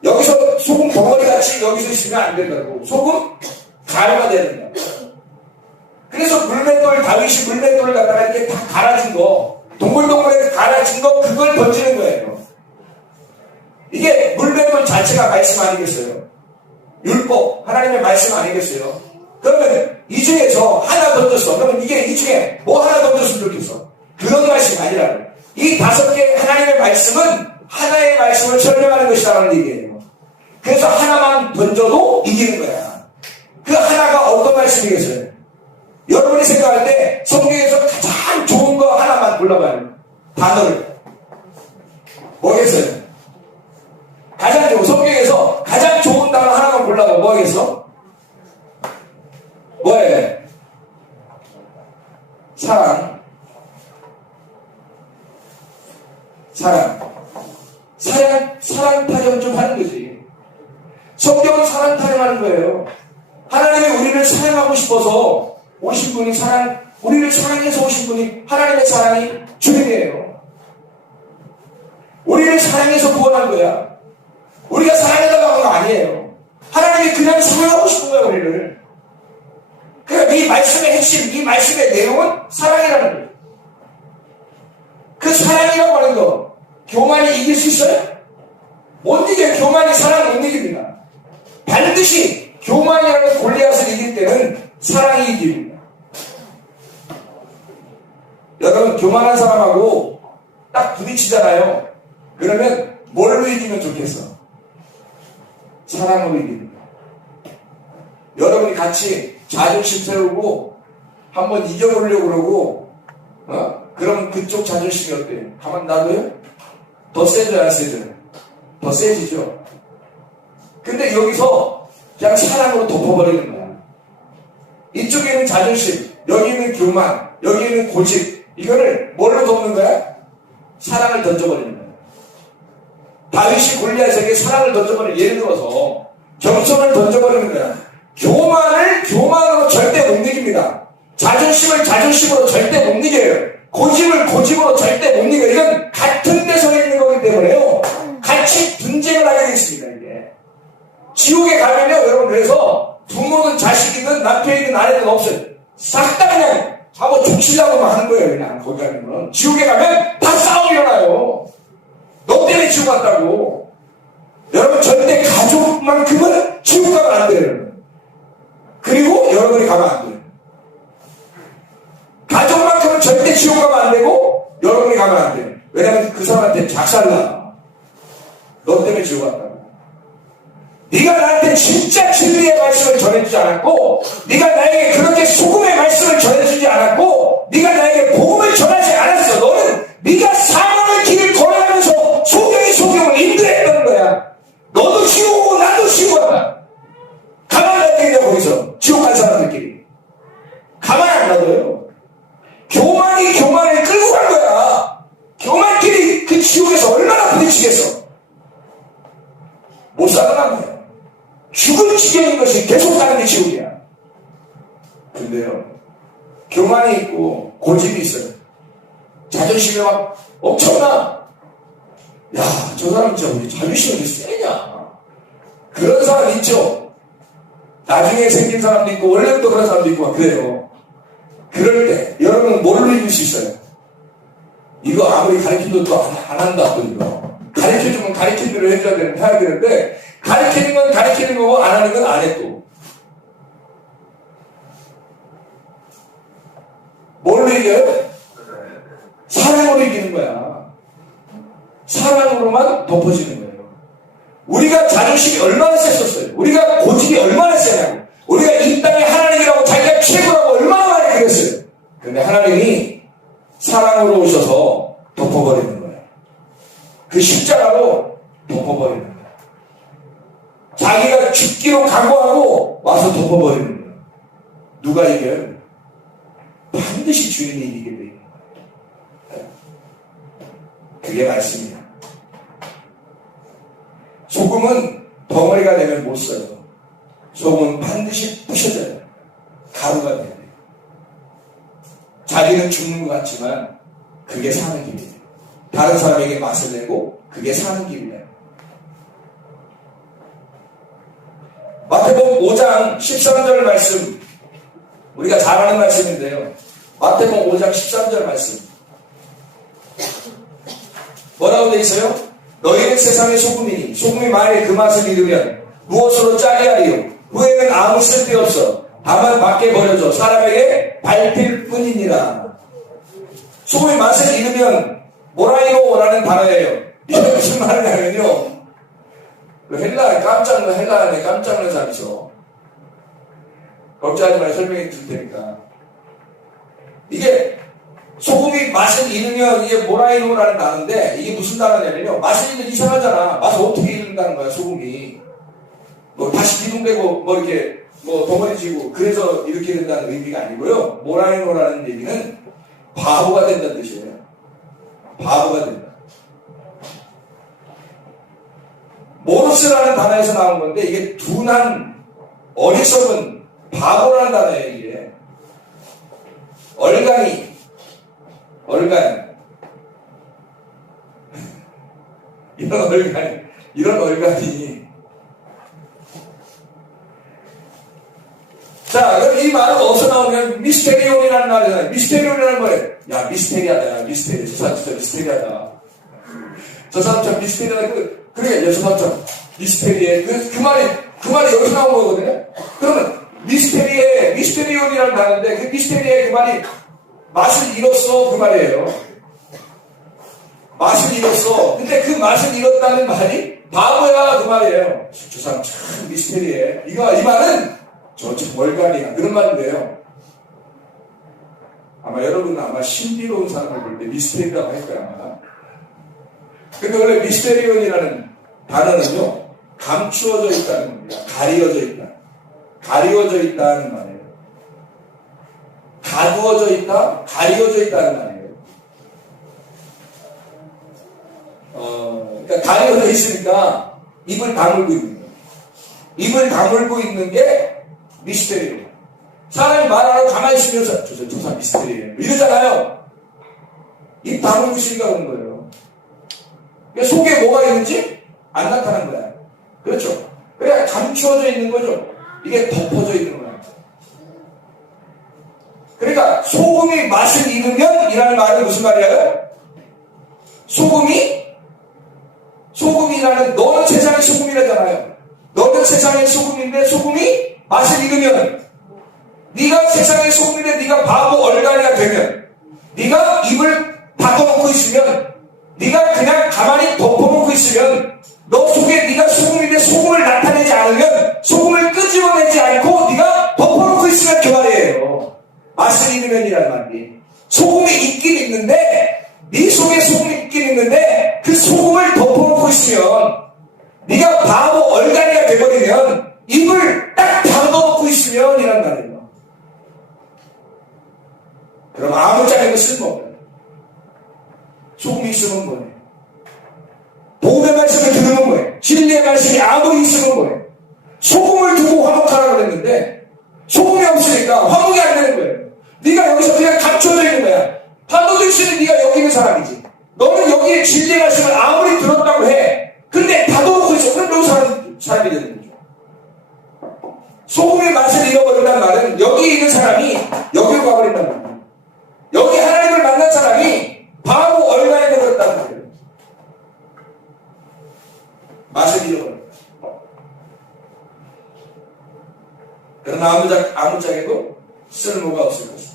여기서 소금 덩어리 같이 여기서 있으면 안 된다고. 소금 가루가 돼야 된다. 그래서 물맷돌, 다윗이 물맷돌을 갖다가 이렇게 다 갈아준 거, 동글동글하게 갈아준 거, 그걸 던지는 거예요. 이게 물맷돌 자체가 말씀 아니겠어요? 율법, 하나님의 말씀 아니겠어요? 그러면 이 중에서 하나 던졌어. 그러면 이게 이 중에 뭐 하나 던졌으면 좋겠어? 그런 말씀이 아니라 이 5개 하나님의 말씀은 하나의 말씀을 설명하는 것이라는 얘기예요. 그래서 하나만 던져도 이기는 거야. 그 하나가 어떤 말씀이겠어요? 여러분이 생각할 때 성경에서 가장 좋은 거 하나만 골라봐요. 단어를. 뭐겠어요? 가장 좋은, 성경에서 가장 좋은 단어 하나만 골라봐. 뭐겠어? 뭐예요? 사랑. 사랑 타령 좀 하는 거지. 성경은 사랑 타령하는 거예요. 하나님이 우리를 사랑하고 싶어서 오신 분이 우리를 사랑해서 오신 분이 하나님의 사랑이 주님이에요. 우리를 사랑해서 구원한 거야. 우리가 사랑해달라고 한 거 아니에요. 하나님이 그냥 사랑하고 싶은 거야, 우리를. 그러니까 이 말씀의 핵심, 이 말씀의 내용은 사랑이라는 거예요. 그 사랑이라고 하는 거, 교만이 이길 수 있어요? 못 이겨요. 교만이 사랑 못 이깁니다. 반드시 교만이라는 골리앗을 이길 때는 사랑이 이깁니다. 여러분, 교만한 사람하고 딱 부딪히잖아요. 그러면 뭘로 이기면 좋겠어? 사랑으로 이깁니다. 여러분이 같이 자존심 세우고 한번 이겨보려고 그러고, 그럼 그쪽 자존심이 어때요? 가만 놔둬요? 더 세져요, 안 세져요? 더 세지죠? 근데 여기서 그냥 사랑으로 덮어버리는 거야. 이쪽에는 자존심, 여기는 교만, 여기는 고집. 이거를 뭘로 덮는 거야? 사랑을 던져버리는 거야. 다윗이 골리앗에게 사랑을 던져버리는, 예를 들어서 겸손을 던져버리는 거야. 교만으로 절대 못 이깁니다. 자존심을 자존심으로 절대 못 이겨요. 고집을 고집으로 절대 못 이겨요. 이건 같은 데 서 있는 거기 때문에요. 같이 분쟁을 하게 되있습니다. 이게 지옥에 가면요, 여러분, 그래서 부모든 자식이든 남편이든 아내든 없어요. 싹 다 그냥 한번 죽이려고만 하는 거예요. 그냥 거기 가면 지옥에 가면 다 싸움이 일어나요. 너 때문에 지옥 갔다고. 여러분, 절대 가족만큼은 지옥 가면 안 돼요. 그리고 여러분이 가면 안 돼요. 가족만큼은 절대 지옥 가면 안 되고 여러분이 가면 안 돼요. 왜냐하면 그 사람한테 작살나. 너 때문에 지옥 갔다고. 네가 나한테 진짜 진리의 말씀을 전해주지 않았고, 네가 나에게 그렇게 소금의 말씀을 전해주지 않았고, 네가 나에게 복음을 전하지 않았어. 너는 네가 사망의 길을 걸어가면서 소경을 인도했던 거야. 너도 지옥 오고 나도 지옥 왔다. 가만 안 되냐, 거기서 지옥 간 사람들끼리. 가만 안 놔둬요. 교만이 교만을 끌고 간 거야. 교만끼리 그 지옥에서 얼마나 부딪히겠어. 못 살아난 거야. 죽을 지경인 것이 계속 가는 게 지옥이야. 근데요, 교만이 있고 고집이 있어요. 자존심이 막 엄청나. 야, 저 사람 진짜 우리 자존심이 왜 세냐. 그런 사람 있죠. 나중에 생긴 사람도 있고 원래부터 그런 사람도 있고 막 그래요. 그럴 때 여러분은 뭘로 이길 수 있어요? 이거 아무리 가르쳐도 또 안 한다, 또 이거. 가르쳐주면 가르친 대로 해야 되는데, 가르치는 건 가르치는 거고, 안 하는 건 안 해, 또. 뭘로 이겨요? 사랑으로 이기는 거야. 사랑으로만 덮어지는 거예요. 우리가 자존심이 얼마나 셌었어요. 우리가 고집이 얼마나 세냐고. 우리가 이 땅의 하나님이라고 자기가 최고라고 얼마나 많이 그랬어요. 근데 하나님이 사랑으로 오셔서 덮어버리는 거예요. 그 십자가로 덮어버리는 거예요. 자기가 죽기로 각오하고 와서 덮어버리는 거예요. 누가 이겨요? 반드시 주인이 이기게 돼 있는 거예요. 그게 말씀이야. 소금은 덩어리가 되면 못 써요. 소금은 반드시 부셔져요. 가루가 돼야 돼요. 자기는 죽는 것 같지만 그게 사는 길이에요. 다른 사람에게 맛을 내고 그게 사는 길이에요. 마태복음 5장 13절 말씀, 우리가 잘 아는 말씀인데요. 마태복음 5장 13절 말씀 뭐라고 되어 있어요? 너희는 세상의 소금이니 소금이 만일 그 맛을 잃으면 무엇으로 짜게 하리요? 후에는 아무 쓸데없어 다만 밖에 버려져 사람에게 밟힐 뿐이니라. 소금의 맛을 잃으면 모라이오라는 단어예요. 이게 무슨 말이냐면요, 그 헬라에 깜짝 놀라서 하면서 걱정하지 말고 설명해 줄 테니까. 이게 소금이 맛을 잃으면 이게 모라이노라는 단어인데, 이게 무슨 단어냐면요, 맛을 잃으면 이상하잖아. 맛을 어떻게 잃는다는 거야, 소금이. 뭐 다시 기둥되고 뭐 이렇게 뭐 덩어리 지고 그래서 이렇게 된다는 의미가 아니고요. 모라이노라는 얘기는 바보가 된다는 뜻이에요. 바보가 된다. 모르스라는 단어에서 나온 건데, 이게 둔한, 어리석은, 바보라는 단어예요, 이게. 얼간이. 이런 얼간이. 자, 그럼 이 말은 어디서 나오냐면, 미스테리온이라는 말이잖아요. 미스테리온이라는 거예요. 야, 미스테리하다, 야, 미스테리. 저 사람 진짜 미스테리하다. 저 사람 참 미스테리하다. 그러니까, 저 사람 참 미스테리해. 그 말이 여기서 나온 거거든요. 그러면, 미스테리온이라는 단어인데, 그 미스테리의 그 말이 맛을 잃었어, 그 말이에요. 맛을 잃었어. 근데 그 맛을 잃었다는 말이 바보야, 그 말이에요. 저 사람 참 미스테리해. 이 말은 저 참 월간이야. 그런 말인데요. 아마 여러분은 아마 신비로운 사람을 볼 때 미스테리라고 할 거야, 아마. 근데 원래 미스테리온이라는 단어는요, 감추어져 있다는 겁니다. 가리워져 있다는 말이에요. 가두어져 있다, 가리워져 있다는 말이에요. 그러니까 가리워져 있으니까 입을 다물고 있는 거예요. 입을 다물고 있는 게 미스테리예요. 사람이 말 안 하고 가만히 있으면서 저 사람 미스테리예요 이러잖아요. 입 다물고 있으니까 그런 거예요. 그러니까 속에 뭐가 있는지 안 나타난 거야. 그렇죠? 그래야 감추어져 있는 거죠. 이게 덮어져 있는 거야. 그러니까 소금이 맛을 잃으면 이라는 말은 무슨 말이에요? 소금이라는, 너는 세상의 소금이라잖아요. 너는 세상의 소금인데 소금이 맛을 잃으면, 네가 세상의 소금인데 네가 바보 얼간이가 되면, 네가 입을 닫아놓고 있으면, 네가 그냥 가만히 덮어놓고 있으면, 너 속에 네가 소금인데 소금을 나타내지 않으면, 소금을 끄집어내지 않고 네가 덮어놓고 있으면 그 말이에요. 맛을 잃으면이라는 말이. 소금이 있긴 있는데, 네 속에 소금이 있긴 있는데 그 소금을 덮어놓고 있으면, 네가 바보 얼간이가 돼버리면, 입을 딱 닫아놓고 있으면 이란 말이에요. 그럼 아무짝에도 쓸모없어요. 소금이 있으면 뭐예요? 복음의 말씀을 들으면 뭐예요? 진리의 말씀이 아무리 있으면 뭐예요? 소금을 두고 화목하라고 그랬는데 소금이 없으니까 화목이 안 되는 거예요. 네가 여기서 그냥 감춰져 있는 거야. 파도도 있으니 네가 여기 있는 사람이지. 너는 여기에 진리의 말씀을 아무리 들었다고 해. 근데 닫아놓고 있어. 그럼 여기 사람이 되는 거죠. 소금의 맛을 잃어버린다는 말은 여기 있는 사람이 여기로 가버린다는 거예요. 여기 하나님을 만난 사람이 바보 아무짝에도 쓸모가 없을 것이다.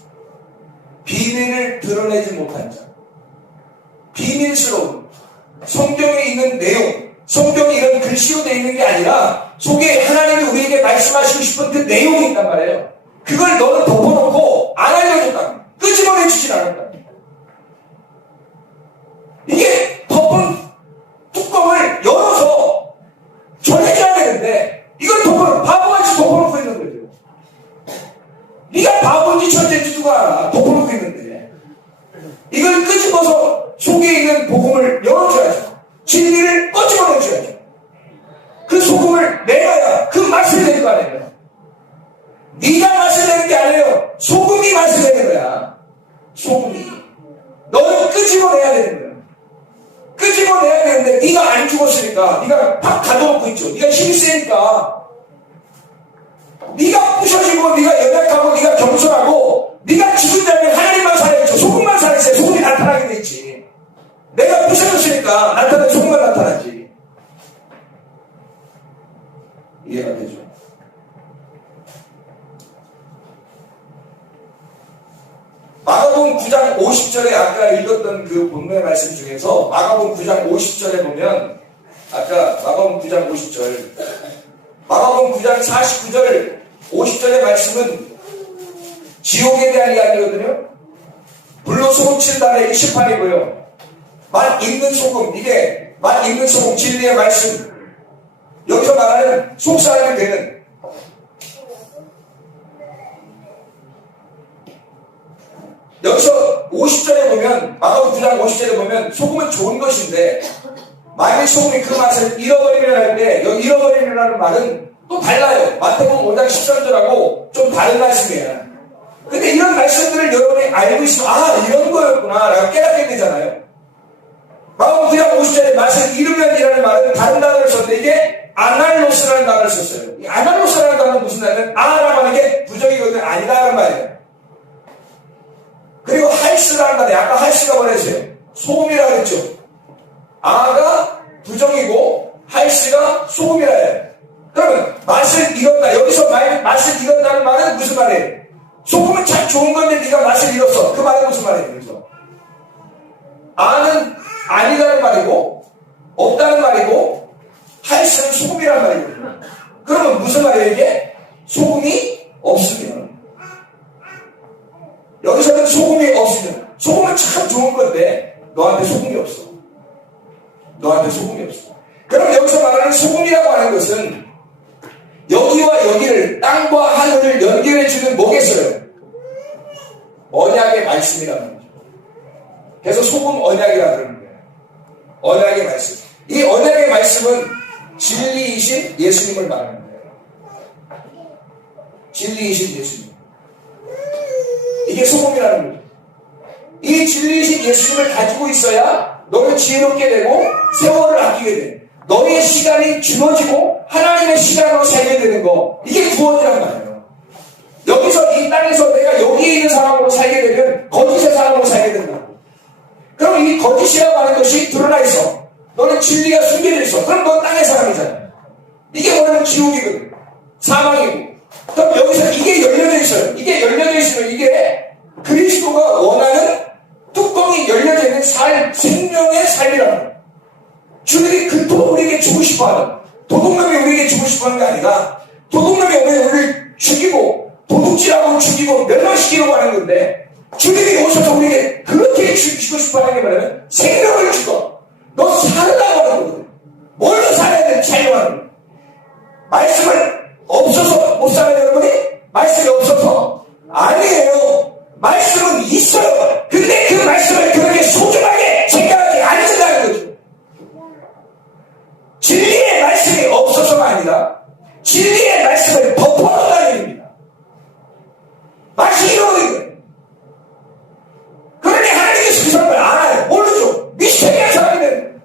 비밀을 드러내지 못한 자, 비밀스러운 성경에 있는 내용, 성경에 이런 글씨로 되어 있는 게 아니라 속에 하나님이 우리에게 말씀하시고 싶은 그 내용이 있단 말이에요. 그걸 너는 덮어놓고 안 알려줬다. 끄집어내주진 않았다. 이게 덮은 뚜껑을 열어서 전해줘야 되는데 이걸 바보같이 덮어놓고 있는 거죠. 네가 바보인지 천재인지 누가 알아. 덮어놓고 있는데 이걸 끄집어서 속에 있는 복음을 열어줘야죠. 진리를 꺼집어내줘야죠. 그 소금을 내려야 그 맛을 내는 거 아니에요. 네가 맛을 내는 게 아니에요. 소금이 맛을 내는 거야. 소금이. 너는 끄집어내야 되는 거야. 끄집어내야 되는데 네가 안 죽었으니까 네가 팍 가둬놓고 있죠. 네가 힘이 세니까 네가 부셔지고 네가 연약하고 네가 겸손하고 네가 죽은 자면 하나님만 살아있죠. 소금만 살아있어요. 소금이 나타나게 돼 있지. 내가 부셔졌으니까 나타나는 소금만 나타나지. 이해가 되죠? 마가복음 9장 50절에 아까 읽었던 그 본문의 말씀 중에서 마가복음 9장 50절에 보면 아까 마가복음 9장 50절 마가복음 9장 49절 50절의 말씀은 지옥에 대한 이야기거든요. 불로 소금 치는 달에 28이고요. 맛 있는 소금, 이게 맛 있는 소금, 진리의 말씀. 여기서 말하는 속사람이 되는 여기서 50절에 보면 마가복음 9장 50절에 보면 소금은 좋은 것인데 만약에 소금이 그 맛을 잃어버리면 할 때 여기 잃어버리면이라는 말은 또 달라요. 마태복음 5장 13절하고 좀 다른 말씀이에요. 근데 이런 말씀들을 여러분이 알고 있으면 아 이런 거였구나 라고 깨닫게 되잖아요. 마가복음 9장 50절에 맛을 잃으면이라는 말은 다른 단어를 썼는데 이게 아날로스라는 단어를 썼어요. 이 아날로스라는 단어는 무슨 말이냐면 아라고 하는 게 부정이거든요. 아니다라는 말이에요. 그리고 할스라는 단어, 아까 할스가 뭐랬어요? 소금이라고 했죠. 아가 부정이고 할스가 소금이라 해요. 그러면 맛을 잃었다. 여기서 맛을 잃었다는 말은 무슨 말이에요? 소금은 참 좋은 건데 네가 맛을 잃었어. 그 말은 무슨 말이에요? 그래서 아는 아니라는 말이고 없다는 말이고 할스는 소금이라는 말이거든요. 그러면 무슨 말이에요 이게? 소금이 없으면 여기서는 소금이 없으면 소금은 참 좋은 건데 너한테 소금이 없어. 너한테 소금이 없어. 그럼 여기서 말하는 소금이라고 하는 것은 여기와 여기를 땅과 하늘을 연결해주는 뭐겠어요? 언약의 말씀이라는 거죠. 그래서 소금 언약이라고 그러는 거예요. 언약의 말씀. 이 언약의 말씀은 진리이신 예수님을 말하는 거예요. 진리이신 예수님. 이게 소금이라는 거죠. 이 진리이신 예수님을 가지고 있어야 너는 지혜롭게 되고 세월을 아끼게 돼. 너의 시간이 줄어지고 하나님의 시간으로 살게 되는 거. 이게 구원이란 말이에요. 여기서 이 땅에서 내가 여기에 있는 사람으로 살게 되면 거짓의 사람으로 살게 된다고. 그럼 이 거짓이라고 하는 것이 드러나 있어. 너는 진리가 숨겨져 있어. 그럼 넌 땅의 사람이잖아. 이게 뭐냐면 지옥이거든. 사망이고. 그럼 여기서 이게 열려져 있어요. 이게 열려져 있으면 이게 그리스도가 원하는 뚜껑이 열려져 있는 생명의 삶이라는 거예요. 주님이 그토록 우리에게 주고 싶어하는 도둑놈이 우리에게 주고 싶어하는 게 아니라 도둑놈이 오면 우리를 죽이고 도둑질하고 죽이고 멸망시키려고 하는 건데 주님이 오셔서 우리에게 그렇게 주고 싶어하는 게 뭐냐면 생명을 주고 너 살으라고 하는 거거든. 뭘로 살아야 되는지 살려하는 거예요. 말씀을 없어서 못 살아요 여러분이? 말씀이 없어서? 아니에요. 말씀은 있어요. 근데 그 말씀을 그렇게 소중하게 생각하지 않는다는 거죠. 진리의 말씀이 없어서가 아니라 진리의 말씀을 덮어놓는다는 얘기입니다. 맛이 이러는 거예요. 그러니 하나님께서 그 사람을 알아요. 모르죠. 미스테리한 사람이면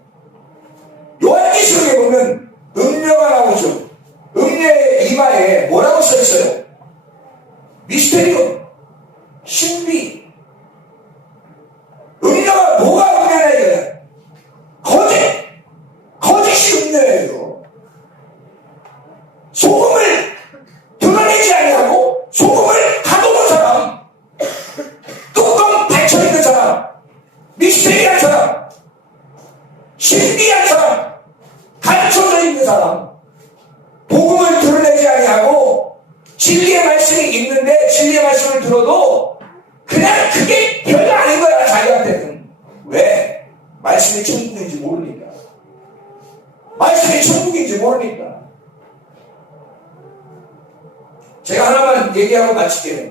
요한계시록에 보면 음녀가 나오죠. 음녀의 이마에 뭐라고 써있어요? 미스테리온, 신비. 음녀가 뭐가 음녀냐 이거야? 거짓이 음녀예요. 소금을 드러내지 아니하고 신비한 사람, 감춰져 있는 사람, 복음을 드러내지 아니하고 진리의 말씀이 있는데 진리의 말씀을 들어도 그냥 그게 별거 아닌 거야 자기한테는. 왜? 말씀이 천국인지 모르니까. 말씀이 천국인지 모르니까. 제가 하나만 얘기하고 마칠게요.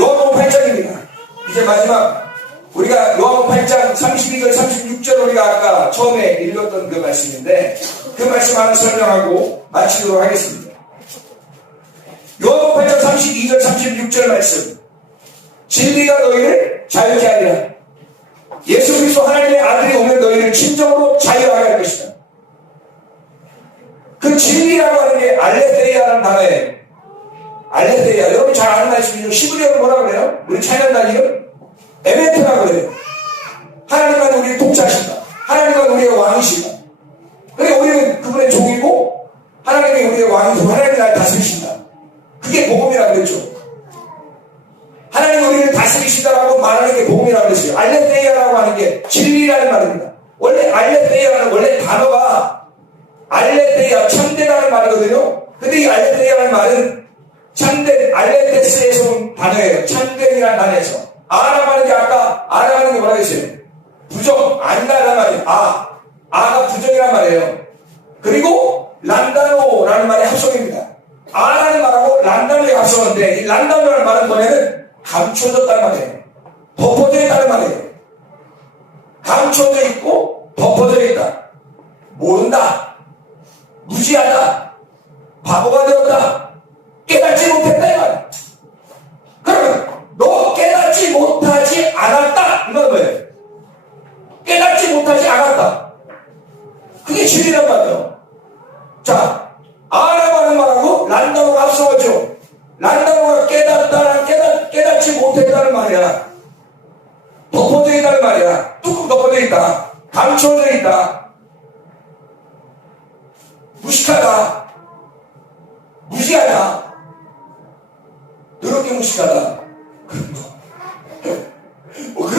요한복음 8장입니다. 이제 마지막 우리가 요한복음 8장 32절 36절 우리가 아까 처음에 읽었던 그 말씀인데 그 말씀 하나 설명하고 마치도록 하겠습니다. 요한복음 8장 32절 36절 말씀. 진리가 너희를 자유케 하리라. 예수 그리스도 하나님의 아들이 오면 너희를 진정으로 자유하게 할 것이다. 그 진리라고 하는 게 알레테이아라는 단어예요. 알레테이아. 여러분 잘 아는 말씀이죠. 히브리어로 뭐라 그래요? 우리 찬양 단위는 에멘트라고 그래요. 하나님만 우리를 통치하신다. 하나님만 우리의 왕이시다. 그러니까 우리는 그분의 종이고 하나님이 우리의 왕이고 하나님이 나를 다스리신다. 그게 복음이라고 그랬죠. 하나님이 우리를 다스리신다라고 말하는 게 복음이라고 그랬어요. 알레테이아라고 하는 게 진리라는 말입니다. 원래 알레테이아는 원래 단어가 알레테이아 참되라는 말이거든요. 근데 이 알레테이아라는 말은 참된 알레테스에서 온 단어예요. 참된이라는 단어에서 아라고 하는 게 아까 아라고 하는 게 뭐라고 했어요? 부정 안다라는 말이에요. 아가 부정이란 말이에요. 그리고 란다노라는 말의 합성입니다. 아라는 말하고 란다노의 합성인데 이 란다노라는 말은 뭐냐면 감춰졌다는 말이에요. 덮어져 있다는 말이에요. 감춰져 있고 덮어져 있다. 모른다. 무지하다. 바보가 되었다. 깨닫지 못했다 이 말이야. 그러면 너 깨닫지 못하지 않았다 이건 뭐예요? 깨닫지 못하지 않았다. 그게 진리란 말이에요. 자, 아라고 하는 말하고 란다노가 앞서가죠. 란다노가 깨닫지 못했다는 말이야. 덮어져 있다는 말이야. 뚝 덮어져 있다. 감춰져 있다. 무식하다. 무지하다. 더럽게 무식하다. 뭐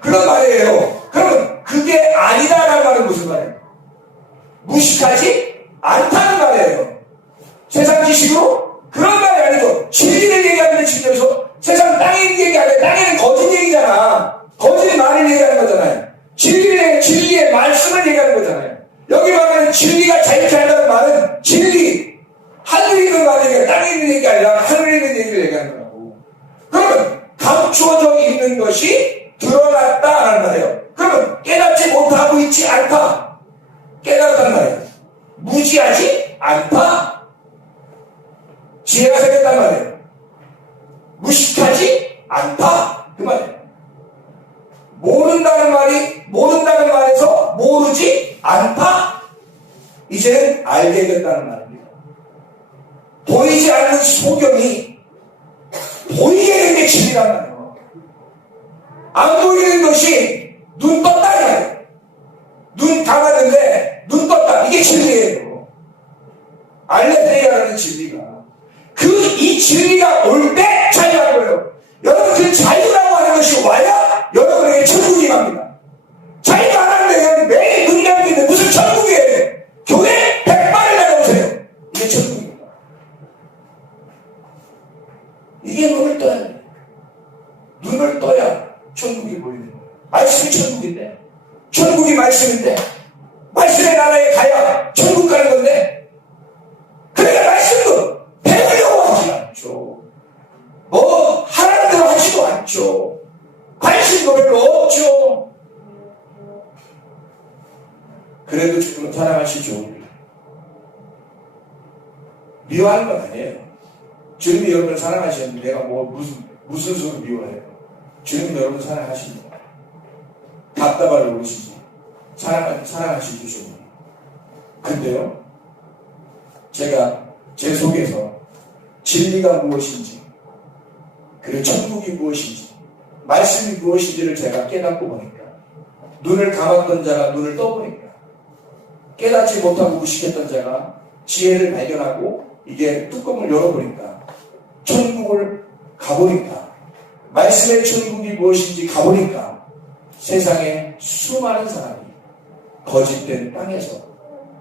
그런 말이에요. 그러면 그게 아니다라는 말은 무슨 말이에요? 무식하지 않다는 말이에요. 세상 지식으로 그런 말이 아니고 진리를 얘기하는 측면에서 세상 땅에 있는 얘기 아니라 땅에는 거짓 얘기잖아. 거짓 말을 얘기하는 거잖아요. 진리의 말씀을 얘기하는 거잖아요. 여기 말하는 진리가 자유케 한다는 말은 진리 하늘에 있는 말을 얘기해. 땅에 있는 얘기 아니라 하늘에 있는 얘기를 얘기하는 거라고. 그러면 감추어져 있는 것이 드러났다라는 말이에요. 그러면 깨닫지 못하고 있지 않다. 깨닫다는 말이에요. 무지하지 않다. 지혜가 생겼단 말이에요. 무식하지 않다. 그 말이에요. 모른다는 말에서 모르지 않다. 이제는 알게 됐다는 말입니다. 보이지 않는 소경이 보이게 된 게 진리란 말이에요. 안 보이는 것이 눈 떴다 이 말이에요. 눈 감았는데 눈 떴다. 이게 진리예요. 알레테이아라는 진리가. 이 진리가 올 때 자유한 거예요. 여러분 그 자유라고 하는 것이 와야 여러분에게 천국이 갑니다. 자유가 안 하는데 매일 눈 감기는데 무슨 천국이에요? 교회 100발을 나가보세요. 이게 천국입니다. 이게 눈을 떠야 돼요. 눈을 떠야 천국이 보이는 거예요. 말씀이 천국인데 천국이 말씀인데 말씀의 나라에 가야 천국 가는 건데 그러니까 말씀도 배우려고 하지 않죠. 뭐 하라는 대로 하지도 않죠. 관심도 별로 없죠. 그래도 주님은 사랑하시죠. 미워하는 건 아니에요. 주님이 여러분을 사랑하시는데 내가 뭐 무슨 수로 미워해요. 주님은 여러분을 사랑하십니다. 답답할 모르시지. 사랑하시죠, 주님. 근데요, 제가 제 속에서 진리가 무엇인지, 그리고 천국이 무엇인지, 말씀이 무엇인지를 제가 깨닫고 보니까, 눈을 감았던 자가 눈을 떠보니까, 깨닫지 못하고 무식했던 자가 지혜를 발견하고, 이게 뚜껑을 열어보니까, 천국을 가보니까, 말씀의 천국이 무엇인지 가보니까, 세상에 수많은 사람이 거짓된 땅에서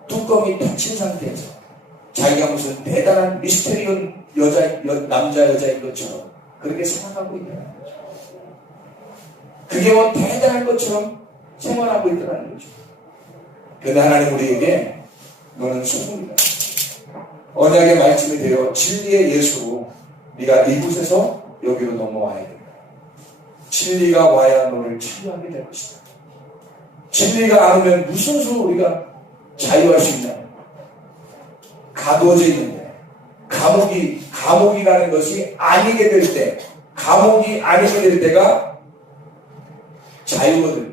뚜껑이 닫힌 상태에서 자기가 무슨 대단한 미스테리온 남자 여자인 것처럼 그렇게 생각하고 있다는 거죠. 그게 뭐 대단한 것처럼 생활하고 있다는 거죠. 그런데 하나님 우리에게 너는 소금이다. 언약의 말씀이 되어 진리의 예수로 네가 이곳에서 여기로 넘어와야 된다. 진리가 와야 너를 치유하게 될 것이다. 진리가 안 오면 무슨 수로 우리가 자유할 수 있냐? 가둬져 있는데 감옥이라는 것이 아니게 될 때, 감옥이 아니게 될 때가 자유거든요.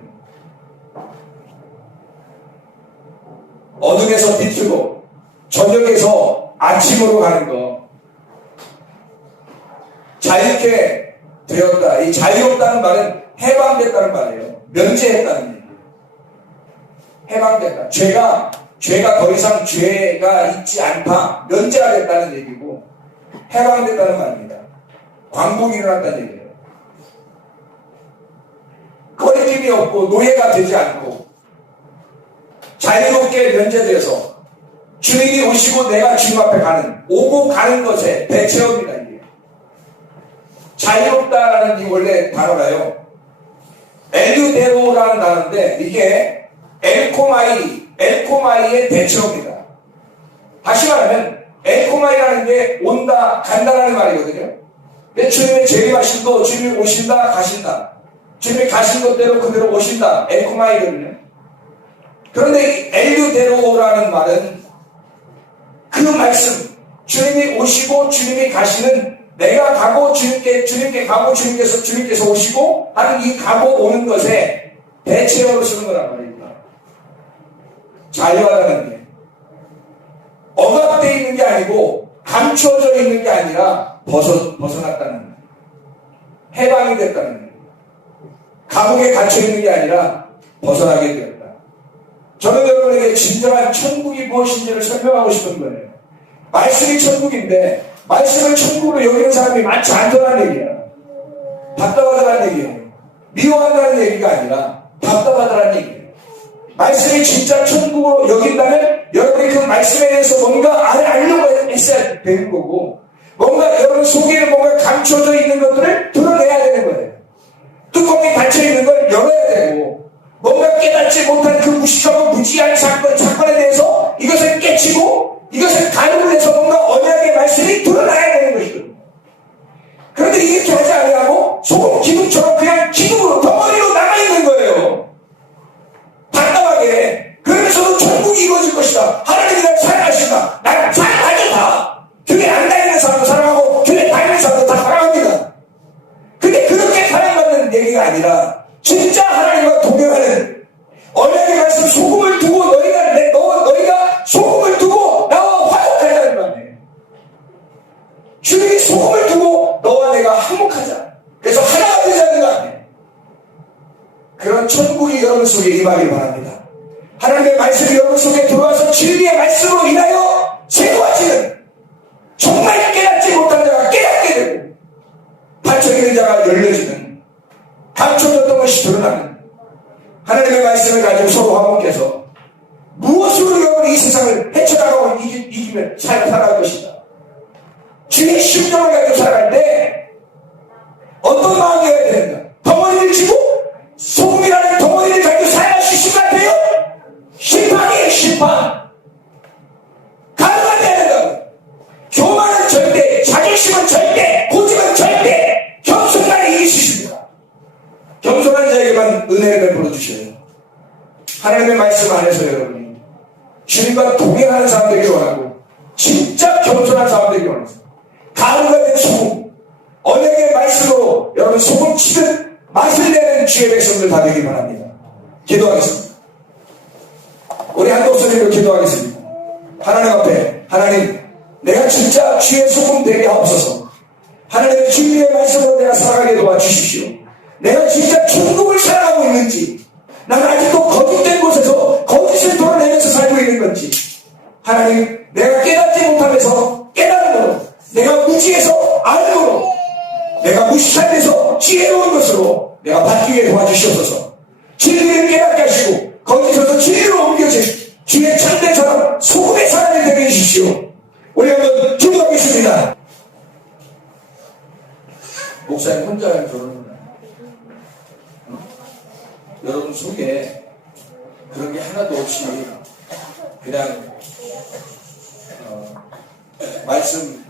어둠에서 비추고 저녁에서 아침으로 가는 거, 자유케 되었다. 이 자유롭다는 말은 해방됐다는 말이에요. 면제했다는 얘기예요. 해방됐다. 죄가 더 이상 죄가 있지 않다. 면제가 됐다는 얘기고, 해방됐다는 말입니다. 광복이 일어났다는 얘기예요. 꺼리낌이 없고 노예가 되지 않고 자유롭게 면제돼서 주인이 오시고 내가 주님 앞에 가는, 오고 가는 것에 대체업이다. 이게 자유롭다라는 이 원래 단어가요, 엘유데로라는 단어인데 이게 엘코마이의 대체어입니다. 다시 말하면 엘코마이라는 게 온다, 간다라는 말이거든요. 근데 주님의 재림하심도 주님이 오신다, 가신다. 주님이 가신 것대로 그대로 오신다. 엘코마이거든요. 그런데 엘유데로라는 말은 그 말씀, 주님이 오시고 주님이 가시는, 내가 가고 주님께 가고 주님께서 오시고 하는 이 가고 오는 것에 대체어로 쓰는 거란 말입니다. 자유하다는 게 억압되어 있는 게 아니고 감추어져 있는 게 아니라 벗어났다는, 해방이 됐다는, 감옥에 갇혀 있는 게 아니라 벗어나게 되었다. 저는 여러분에게 진정한 천국이 무엇인지를 설명하고 싶은 거예요. 말씀이 천국인데 말씀을 천국으로 여기는 사람이 많지 않다는 얘기야. 답답하다는 얘기예요. 미워한다는 얘기가 아니라 답답하다는 얘기예요. 말씀이 진짜 천국으로 여긴다면 여러분이 그 말씀에 대해서 뭔가 알려고 했어야 되는 거고, 뭔가 여러분 속에는 뭔가 감춰져 있는 것들을 드러내야 되는 거예요. 뚜껑이 닫혀있는 걸 열어야 되고, 뭔가 깨닫지 못한 그 무식하고 무지한 사건에 대해서 이것을 깨치고 이것을 가늠을 해서 뭔가 언약의 말씀이 드러나야 되는 것이거든요. 그런데 이렇게 하지 아니하고 소금 기둥처럼 그냥 기둥으로 덩어리로 남아있는 거예요. 답답하게. 그러면서도 천국이 이루어질 것이다. 하나님이 날 사랑하신다. 날 사랑하겠다. 교회 안 다니는 사람도 사랑하고 교회 다니는 사람도 다 사랑합니다. 근데 그렇게 사랑받는 얘기가 아니라 진짜 하나님과 동행하는 언약의 말씀, 소금을 두고 너희가 소금을 두고 나와 화목하자는 거 아니에요. 주님이 소금을 두고 너와 내가 화목하자. 그래서 하나가 되자는 거 아니에요. 그런 천국이 여러분 속에 임하길 바랍니다. 하나님의 말씀이 여러분 속에 들어와서 진리의 말씀으로 인하여 새로워지는, 정말 깨닫지 못한 자가 깨닫게 되고 닫혀있는 자가 열려지는, 감춰졌던 것이 드러나는 하나님의 말씀을 가지고 서로 화목해서 무엇으로 여러분이 이 세상을 헤쳐나가고 이기며 살아갈 것인가. 주의 심정을 가지고 살아갈 때 어떤 마음이어야 되는가. 덩어리를 쥐고 소금이라는 덩어리를 가지고 살아갈 수 있을 것 같아요? 심판이에요. 심판. 가능하지 않는다고. 교만은 절대, 자존심은 절대, 고집은 절대, 겸손만이 이길 수 있습니다. 겸손한 자에게만 은혜를 베풀어 주셔요. 하나님의 말씀 안에서 여러분이 주님과 동행하는 사람 되길 원하고, 진짜 겸손한 사람 되길 원합니다. 가루가 된 소금, 언약의 말씀으로 여러분 소금 치듯 맛을 내는 주의 백성들 다 되길 바랍니다. 기도하겠습니다. 우리 한 목소리로 기도하겠습니다. 하나님 앞에, 하나님, 내가 진짜 주의 소금 되게 하옵소서. 하나님의 진리의 말씀으로 내가 살아가게 도와주십시오. 내가 진짜 천국을 살아가고 있는지, 나는 아직도 거짓된 곳에서 거짓을 드러내면서 살고 있는 건지, 하나님, 내가 깨닫지 못하면서 깨닫는 것, 내가 무지해서 아는 것, 내가 무식한 데서 지혜로운 것으로 내가 바뀌게 도와주시옵소서. 진리를 깨닫게 하시고 거짓에서 진리로 주의 참된 소금의 사람이 되게 해주십시오. 우리 한번 기도하겠습니다. 목사님 혼자 한 결혼은 여러분 속에 그런 게 하나도 없이 그냥 말씀은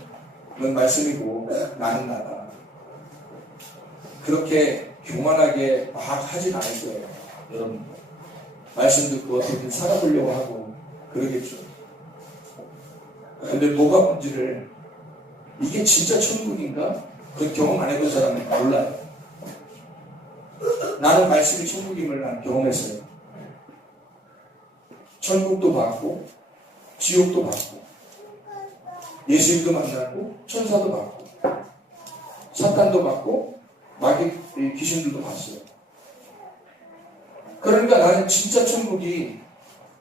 말씀이고 나는 나다. 그렇게 교만하게 막 하진 않을 거예요. 여러분 말씀 듣고 어떻게든 살아보려고 하고 그러겠죠. 근데 뭐가 뭔지를 이게 진짜 천국인가? 그 경험 안 해본 사람은 몰라요. 나는 말씀이 천국임을 난 경험했어요. 천국도 봤고 지옥도 봤고 예수님도 만났고 천사도 봤고 사탄도 봤고 마귀 귀신들도 봤어요. 그러니까 나는 진짜 천국이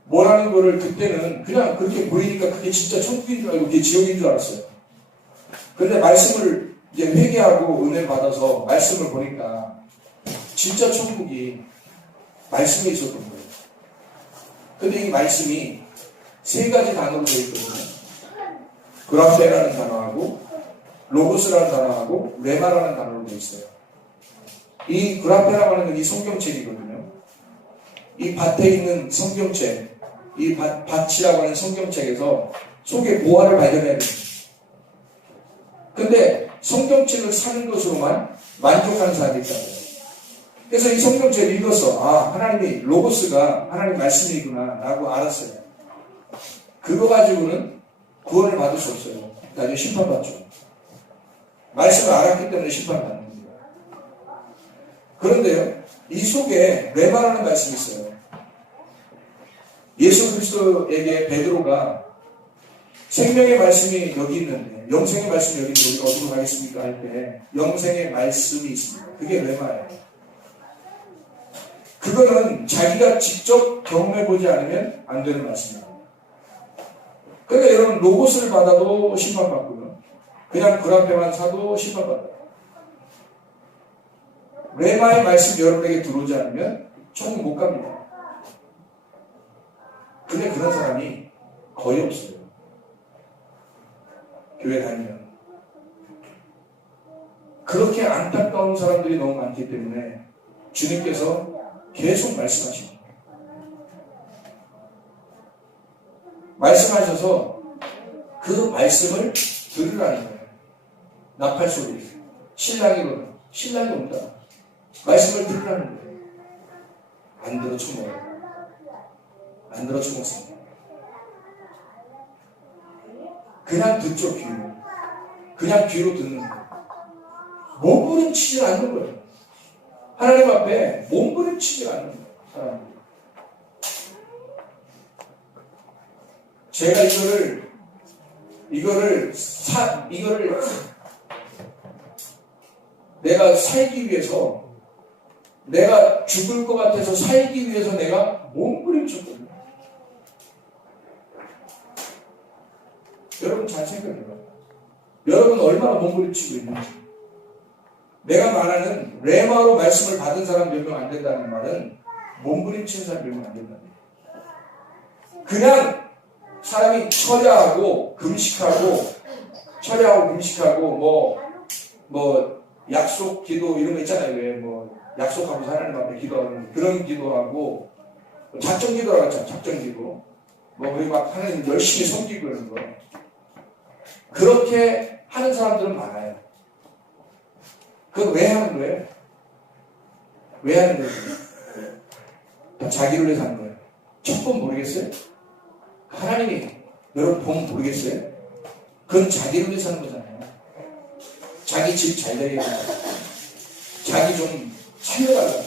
뭐라는 거를 그때는 그냥 그렇게 보이니까 그게 진짜 천국인 줄 알고 그게 지옥인 줄 알았어요. 그런데 말씀을 이제 회개하고 은혜 받아서 말씀을 보니까 진짜 천국이 말씀에 있었던 거예요. 근데 이 말씀이 세 가지 단어로 되어 있거든요. 그라페라는 단어하고 로고스라는 단어하고 레마라는 단어로 되어 있어요. 이 그라페라고 하는 건 이 성경책이거든요. 이 밭에 있는 성경책, 이 밭이라고 하는 성경책에서 속에 보화를 발견해야 됩니다. 근데 성경책을 사는 것으로만 만족하는 사람이 있다고요. 그래서 이 성경책을 읽어서 하나님이 로고스가 하나님 말씀이구나 라고 알았어요. 그거 가지고는 구원을 받을 수 없어요. 나중에 심판받죠. 말씀을 알았기 때문에 심판받는 겁니다. 그런데요, 이 속에 레마라는 말씀이 있어요. 예수 그리스도에게 베드로가 생명의 말씀이 여기 있는데 영생의 말씀이 여기 있는데 우리가 어디로 가겠습니까? 할 때 영생의 말씀이 있습니다. 그게 레마예요. 그거는 자기가 직접 경험해보지 않으면 안 되는 말씀입니다. 그러니까 여러분 로고스를 받아도 심판받고요. 그냥 그 앞에만 사도 심판받아요. 레마의 말씀이 여러분에게 들어오지 않으면 천국 못 갑니다. 근데 그런 사람이 거의 없어요. 교회 다니면. 그렇게 안타까운 사람들이 너무 많기 때문에 주님께서 계속 말씀하십니다. 말씀하셔서 그 말씀을 들으라는 거예요. 나팔 소리. 신랑이 온다. 말씀을 들으라는 거예요. 안 들어 쳐먹어요. 안 들어 쳐먹습니다. 그냥 듣죠, 귀로. 그냥 귀로 듣는 거예요. 몸부림치지 않는 거예요. 하나님 앞에 몸부림치지 않는 거예요. 사람들이. 제가 이거를 내가 살기 위해서, 내가 죽을 것 같아서 살기 위해서 내가 몸부림쳤거든요. 여러분 잘 생각해요. 여러분 얼마나 몸부림치고 있는지. 내가 말하는 레마로 말씀을 받은 사람 몇 명 안 된다는 말은 몸부림치는 사람 몇 명 안 된다는 거예요. 그냥 사람이 철야하고 금식하고 뭐 약속 기도 이런 거 있잖아요. 왜 뭐 약속하면서 하나님 앞에 기도하는 그런 기도하고 작정 기도라고 했잖아요. 작정 기도. 뭐 우리 막 하나님 열심히 섬기고 그러는 거. 그렇게 하는 사람들은 많아요. 그거 왜 하는 거예요? 왜 하는 거예요? 다 자기를 위해서 하는 거예요. 첫 번 모르겠어요? 하나님이 여러분 보면 모르겠어요? 그건 자기를 위해서 하는 거잖아요. 자기 집 잘 되게 해달라고. 자기 좀 살려달라고.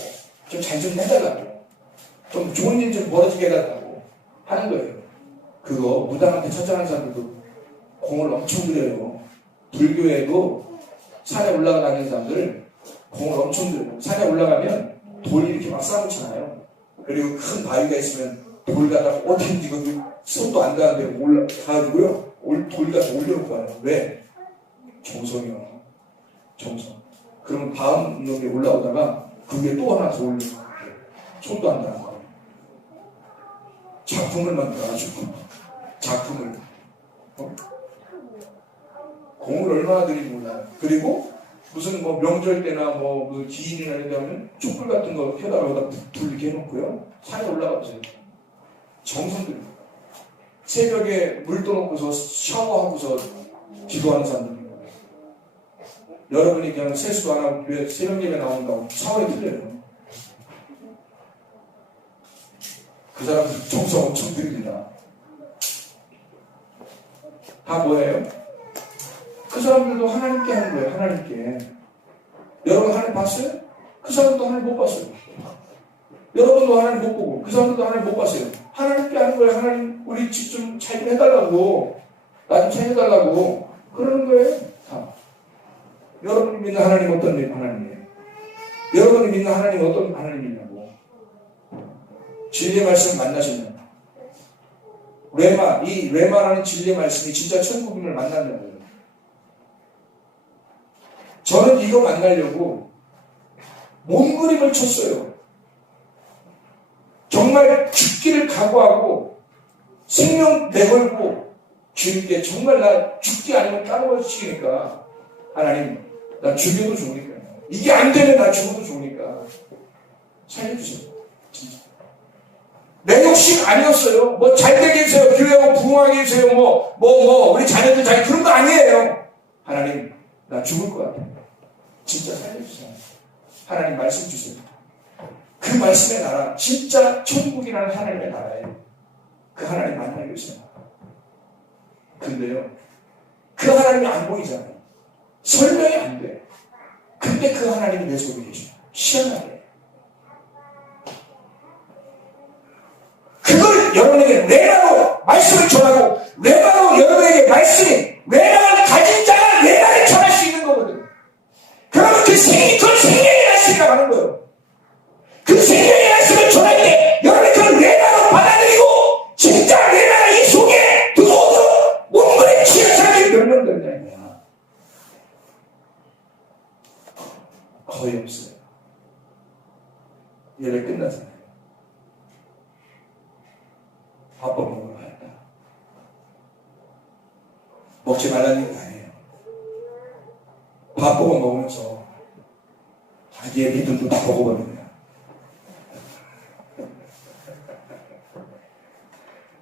좀 잘 좀 해달라고. 좀 좋은 일 좀 벌어지게 해달라고 하는 거예요. 그거 무당한테 첫장하는 사람들도 공을 엄청 들여요. 불교에도 산에 올라가 다니는 사람들 공을 엄청 들여요. 산에 올라가면 돌이 이렇게 막 쌓아놓잖아요. 그리고 큰 바위가 있으면 돌 갖다가 어떻게 이거 손도 안 닿는데 올라가지고요. 돌 갖다 올려놓고 와요. 왜? 정성이요. 정성. 그러면 다음 놈이 올라오다가 그 위에 또 하나 더 올려놓고 손도 안 닿는 거예요. 작품을 만들어가지고 작품을 공을 얼마나 들인지 몰라요. 그리고 무슨 뭐 명절 때나 뭐 기인이나 이런 데 하면 촛불 같은 거 켜다가 불 이렇게 해놓고요. 산에 올라가보세요. 정성 들입니다. 새벽에 물 떠놓고서 샤워하고서 기도하는 사람들입니다. 여러분이 그냥 세수도 안 하고 교회 새벽 예배 나온다고 샤워에 틀려요. 그 사람들 정성 엄청 들입니다. 다 뭐예요? 그 사람들도 하나님께 하는 거예요. 하나님께. 여러분 하나님 봤어요? 그 사람도 하나님 못 봤어요. 여러분도 하나님 못 보고 그 사람도 하나님 못 봤어요. 하나님께 하는 거예요. 하나님 우리 집 좀 잘 좀 해달라고, 나 좀 잘 해달라고 그러는 거예요. 다. 여러분이 믿는 하나님 어떤 하나님이에요? 여러분이 믿는 하나님 어떤 하나님이냐고. 진리의 말씀 만나셨나요? 이 레마라는 진리의 말씀이 진짜 천국임을 만났냐고요. 저는 이거 만나려고 몸부림을 쳤어요. 정말 죽기를 각오하고 생명 내걸고 주님께 정말 나 죽기 아니면 까먹어지니까 하나님 나 죽여도 좋으니까 이게 안 되면 나 죽어도 좋으니까 살려주세요. 진짜. 내 욕심 아니었어요. 뭐 잘되게 해서요. 교회하고 부흥하게 해서요. 우리 자녀들 잘 그런 거 아니에요. 하나님 나 죽을 것 같아요. 진짜 살려주세요. 하나님 말씀 주세요. 그 말씀의 나라, 진짜 천국이라는 하나님의 나라예요. 그 하나님 만나기 위해서. 근데요, 그 하나님이 안 보이잖아요. 설명이 안 돼. 근데 그 하나님이 내 속에 계셔요. 희한하게. 그걸 여러분에게 레마로 말씀을 전하고, 레마로 여러분에게 말씀이, 레마를 가진 자가 레마를 전할 수 있는 거거든. 그러면 그 생명의 말씀이라고 하는 거예요. 그 생명의 말씀을 전할 때 여러분이 그걸 레마로 받아들이고 진짜 레마가 이 속에 들어오고 몸부림 치는 사람이 몇 명 되느냐. 거의 없어요. 예배 끝나잖아요. 밥 먹으러 갔다. 먹지 말라는 얘기 아니에요. 밥 보고 먹으면서 자기의 믿음도 다 먹어버립니다.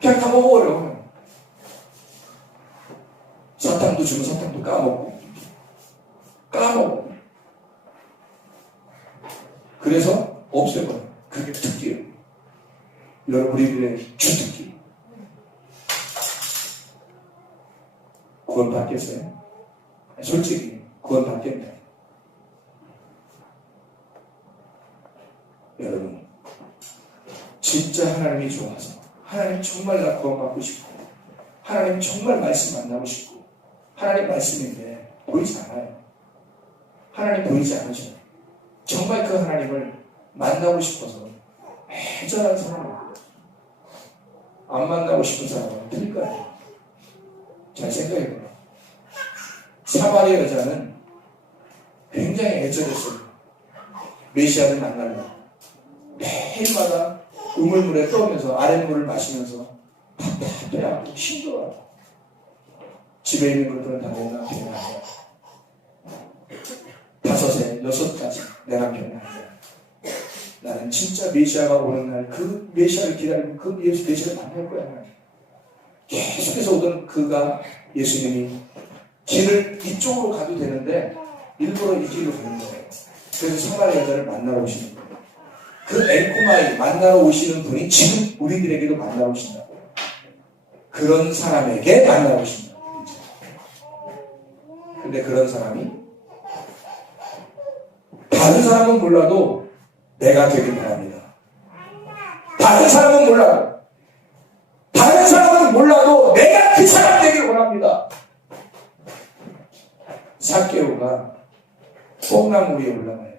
그냥 다 먹어버려. 사탕도 주면 사탕도 까먹고 그래서 없애버려. 그게 특기예요. 여러분 우리들의 주특기. 구원 받겠어요? 솔직히 구원 받겠네. 여러분 진짜 하나님이 좋아서 하나님 정말 나 구원받고 싶고 하나님 정말 말씀 만나고 싶고 하나님 말씀인데 보이지 않아요. 하나님 보이지 않으셔요. 정말 그 하나님을 만나고 싶어서 애절한 사람을 안 만나고 싶은 사람은 틀릴 거 아니에요. 잘 생각해봐요. 사마리아 여자는 굉장히 애절했어요. 메시아를 만나려고 매일마다 우물물에 떠오면서 아랫물을 마시면서 답답해하고 힘들어하고 집에 있는 것들은 다 내 남편이 아니야. 5에 6까지 내 남편이 아니야. 나는 진짜 메시아가 오는 날 그 메시아를 기다리고 그 예수 메시아를 만날 거야. 계속해서 오던 그가 예수님이 길을 이쪽으로 가도 되는데 일부러 이 길로 가는 거예요. 그래서 사마리아 여자를 만나러 오시는 거예요. 그 엘코마이 만나러 오시는 분이 지금 우리들에게도 만나러 오신다고. 그런 사람에게 만나러 오신다고. 근데 그런 사람이 다른 사람은 몰라도 내가 되길 바랍니다. 다른 사람은 몰라도 내가 그 사람 되길 원합니다. 삭개오가 뽕나무 위에 올라가요.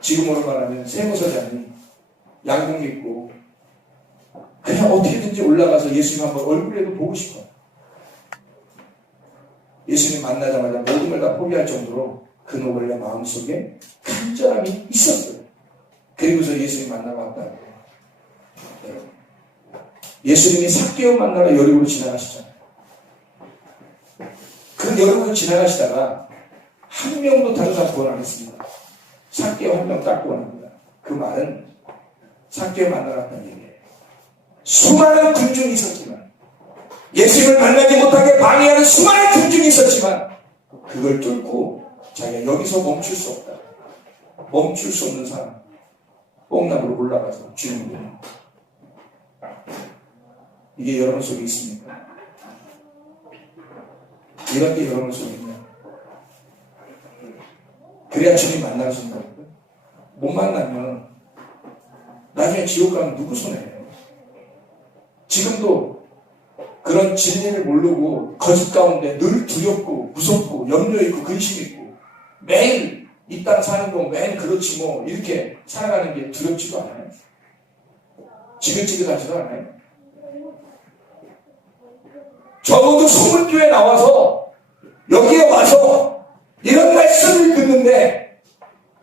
지금으로 말하면 세무서장이 양복 입고 그냥 어떻게든지 올라가서 예수님 한번 얼굴에도 보고 싶어요. 예수님 만나자마자 모든 걸 다 포기할 정도로 그는 원래 마음속에 간절함이 있었어요. 그리고서 예수님 만나고 왔다고. 여러분 예수님이 삭개오 만나러 여리고로 지나가시잖아요. 그 여리고로 지나가시다가 한 명도 다른 사람 구원 안 했습니다. 삭개오 한 명 딱 구원합니다. 그 말은 삭개오 만나러 갔다는 얘기예요. 수많은 군중이 있었지만, 예수님을 만나지 못하게 방해하는 수많은 군중이 있었지만, 그걸 뚫고 자기가 여기서 멈출 수 없다. 멈출 수 없는 사람, 뽕나무로 올라가서 주님을. 이게 여러분 속에 있습니까? 이런 게 여러분 속에 있냐? 그래야 주님 만나러 준다고요? 못 만나면 나중에 지옥 가면 누구 손해예요? 지금도 그런 진리를 모르고 거짓 가운데 늘 두렵고 무섭고 염려 있고 근심 있고 매일 이 땅 사는 동안 매일 그렇지 뭐 이렇게 살아가는 게 두렵지도 않아요? 지긋지긋하지도 않아요? 적어도 소문교에 나와서 여기에 와서 이런 말씀을 듣는데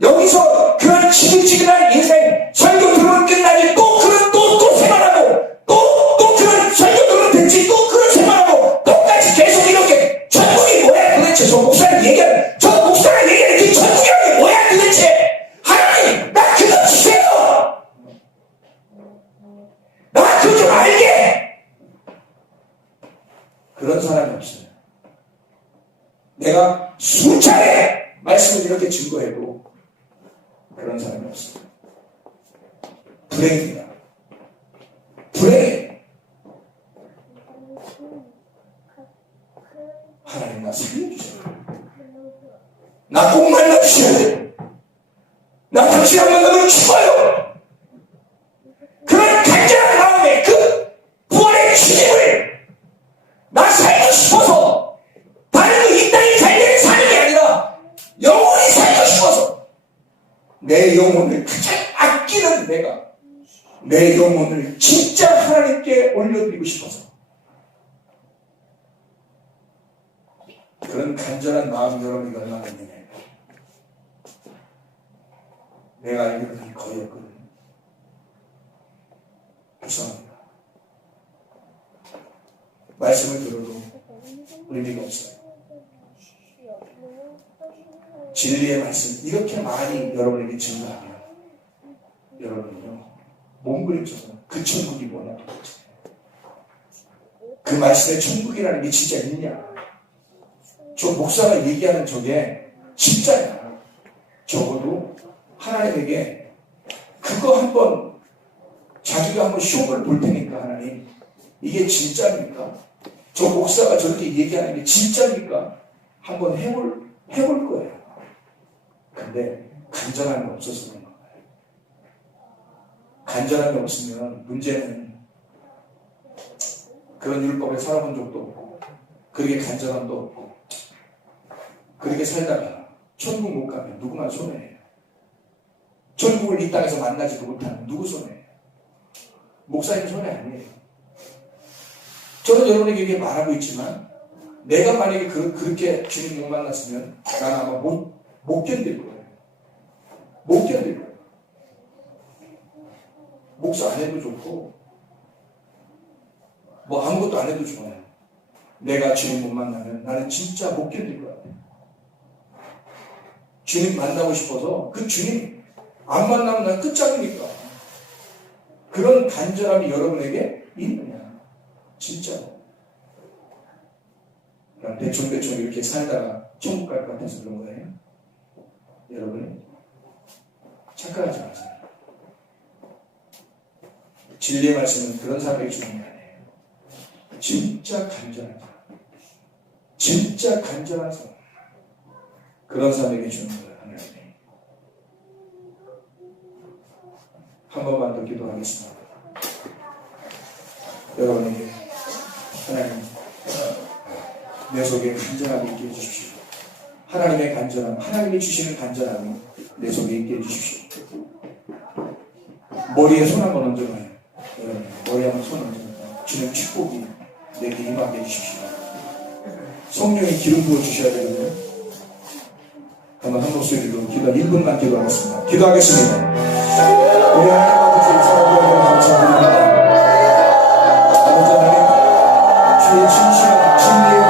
여기서 그런 지긋지긋한 인생 설교 들으면 끝나지 또 그런 또 생활하고 또 그런 설교 들으면 됐지 또 그런 생활하고 똑같이 계속 이렇게 천국이 뭐야 도대체 저 목사가 얘기하는 그 천국이 뭐야 도대체 하나님 나 그거 주세요 나 그거 좀 알게 그런 사람이 없어요. 내가 수차례 말씀을 이렇게 증거해도 그런 사람이 없어요. 불행입니다. 불행해. 하나님 나 살려주세요. 나 꼭 만나주셔야 돼요. 나 당신 안 만나면 죽어요. 그런 간절한 마음에 그 부활의 주님을 나 살고 싶어서 다른 이 땅이 살게 사는 게 아니라 영원히 살고 싶어서 내 영혼을 가장 아끼는 내가 내 영혼을 진짜 하나님께 올려드리고 싶어서 그런 간절한 마음이 여러분이 얼마나 있느냐. 내가 알기로는 거의 없거든요. 불쌍합니다. 말씀을 들어도 의미가 없어요. 진리의 말씀 이렇게 많이 여러분에게 증거하면 여러분은요 몸부림쳐서 그 천국이 뭐냐 도대체 그 말씀의 천국이라는 게 진짜 있냐 저 목사가 얘기하는 저게 진짜야. 적어도 하나님에게 그거 한번 자기가 한번 시험을 볼 테니까 하나님 이게 진짜입니까? 저 목사가 저렇게 얘기하는 게 진짜입니까? 한번 해볼 거예요. 근데 간절함이 없어서 그런 거예요. 간절함이 없으면 문제는 그런 율법에 살아본 적도 없고 그렇게 간절함도 없고 그렇게 살다가 천국 못 가면 누구나 손해예요. 천국을 이 땅에서 만나지도 못하면 누구 손해예요? 목사님 손해 아니에요. 저는 여러분에게 이렇게 말하고 있지만 내가 만약에 그렇게 주님 못 만났으면 나는 아마 못 견딜 거예요. 못 견딜 거예요. 목사 안 해도 좋고 뭐 아무것도 안 해도 좋아요. 내가 주님 못 만나면 나는 진짜 못 견딜 것 같아요. 주님 만나고 싶어서 그 주님 안 만나면 난 끝장이니까 그런 간절함이 여러분에게 있느냐 진짜로. 그럼 대충 이렇게 살다가 천국 갈 것 같아서 그런 거예요. 여러분이 착각하지 마세요. 진리의 말씀은 그런 사람에게 주는 게 아니에요. 진짜 간절한 사람, 진짜 간절한 사람, 그런 사람에게 주는 거예요. 하나님이. 한 번만 더 기도하겠습니다. 여러분에게 하나님 내 속에 간절함이 있게 해주십시오. 하나님의 간절함, 하나님이 주시는 간절함이 내 속에 있게 해주십시오. 머리에 손 한번 얹어봐요. 여러분 머리에 한번 손 얹어봐요. 주님 축복이 내게 임하게 해주십시오. 성령의 기름 부어 주셔야 되거든요. 한번 한 목소리로 기도 1분만 기도하겠습니다. 기도하겠습니다. 우리 하나님 아버지 사랑하는 감사드립니다. 진실한 진리와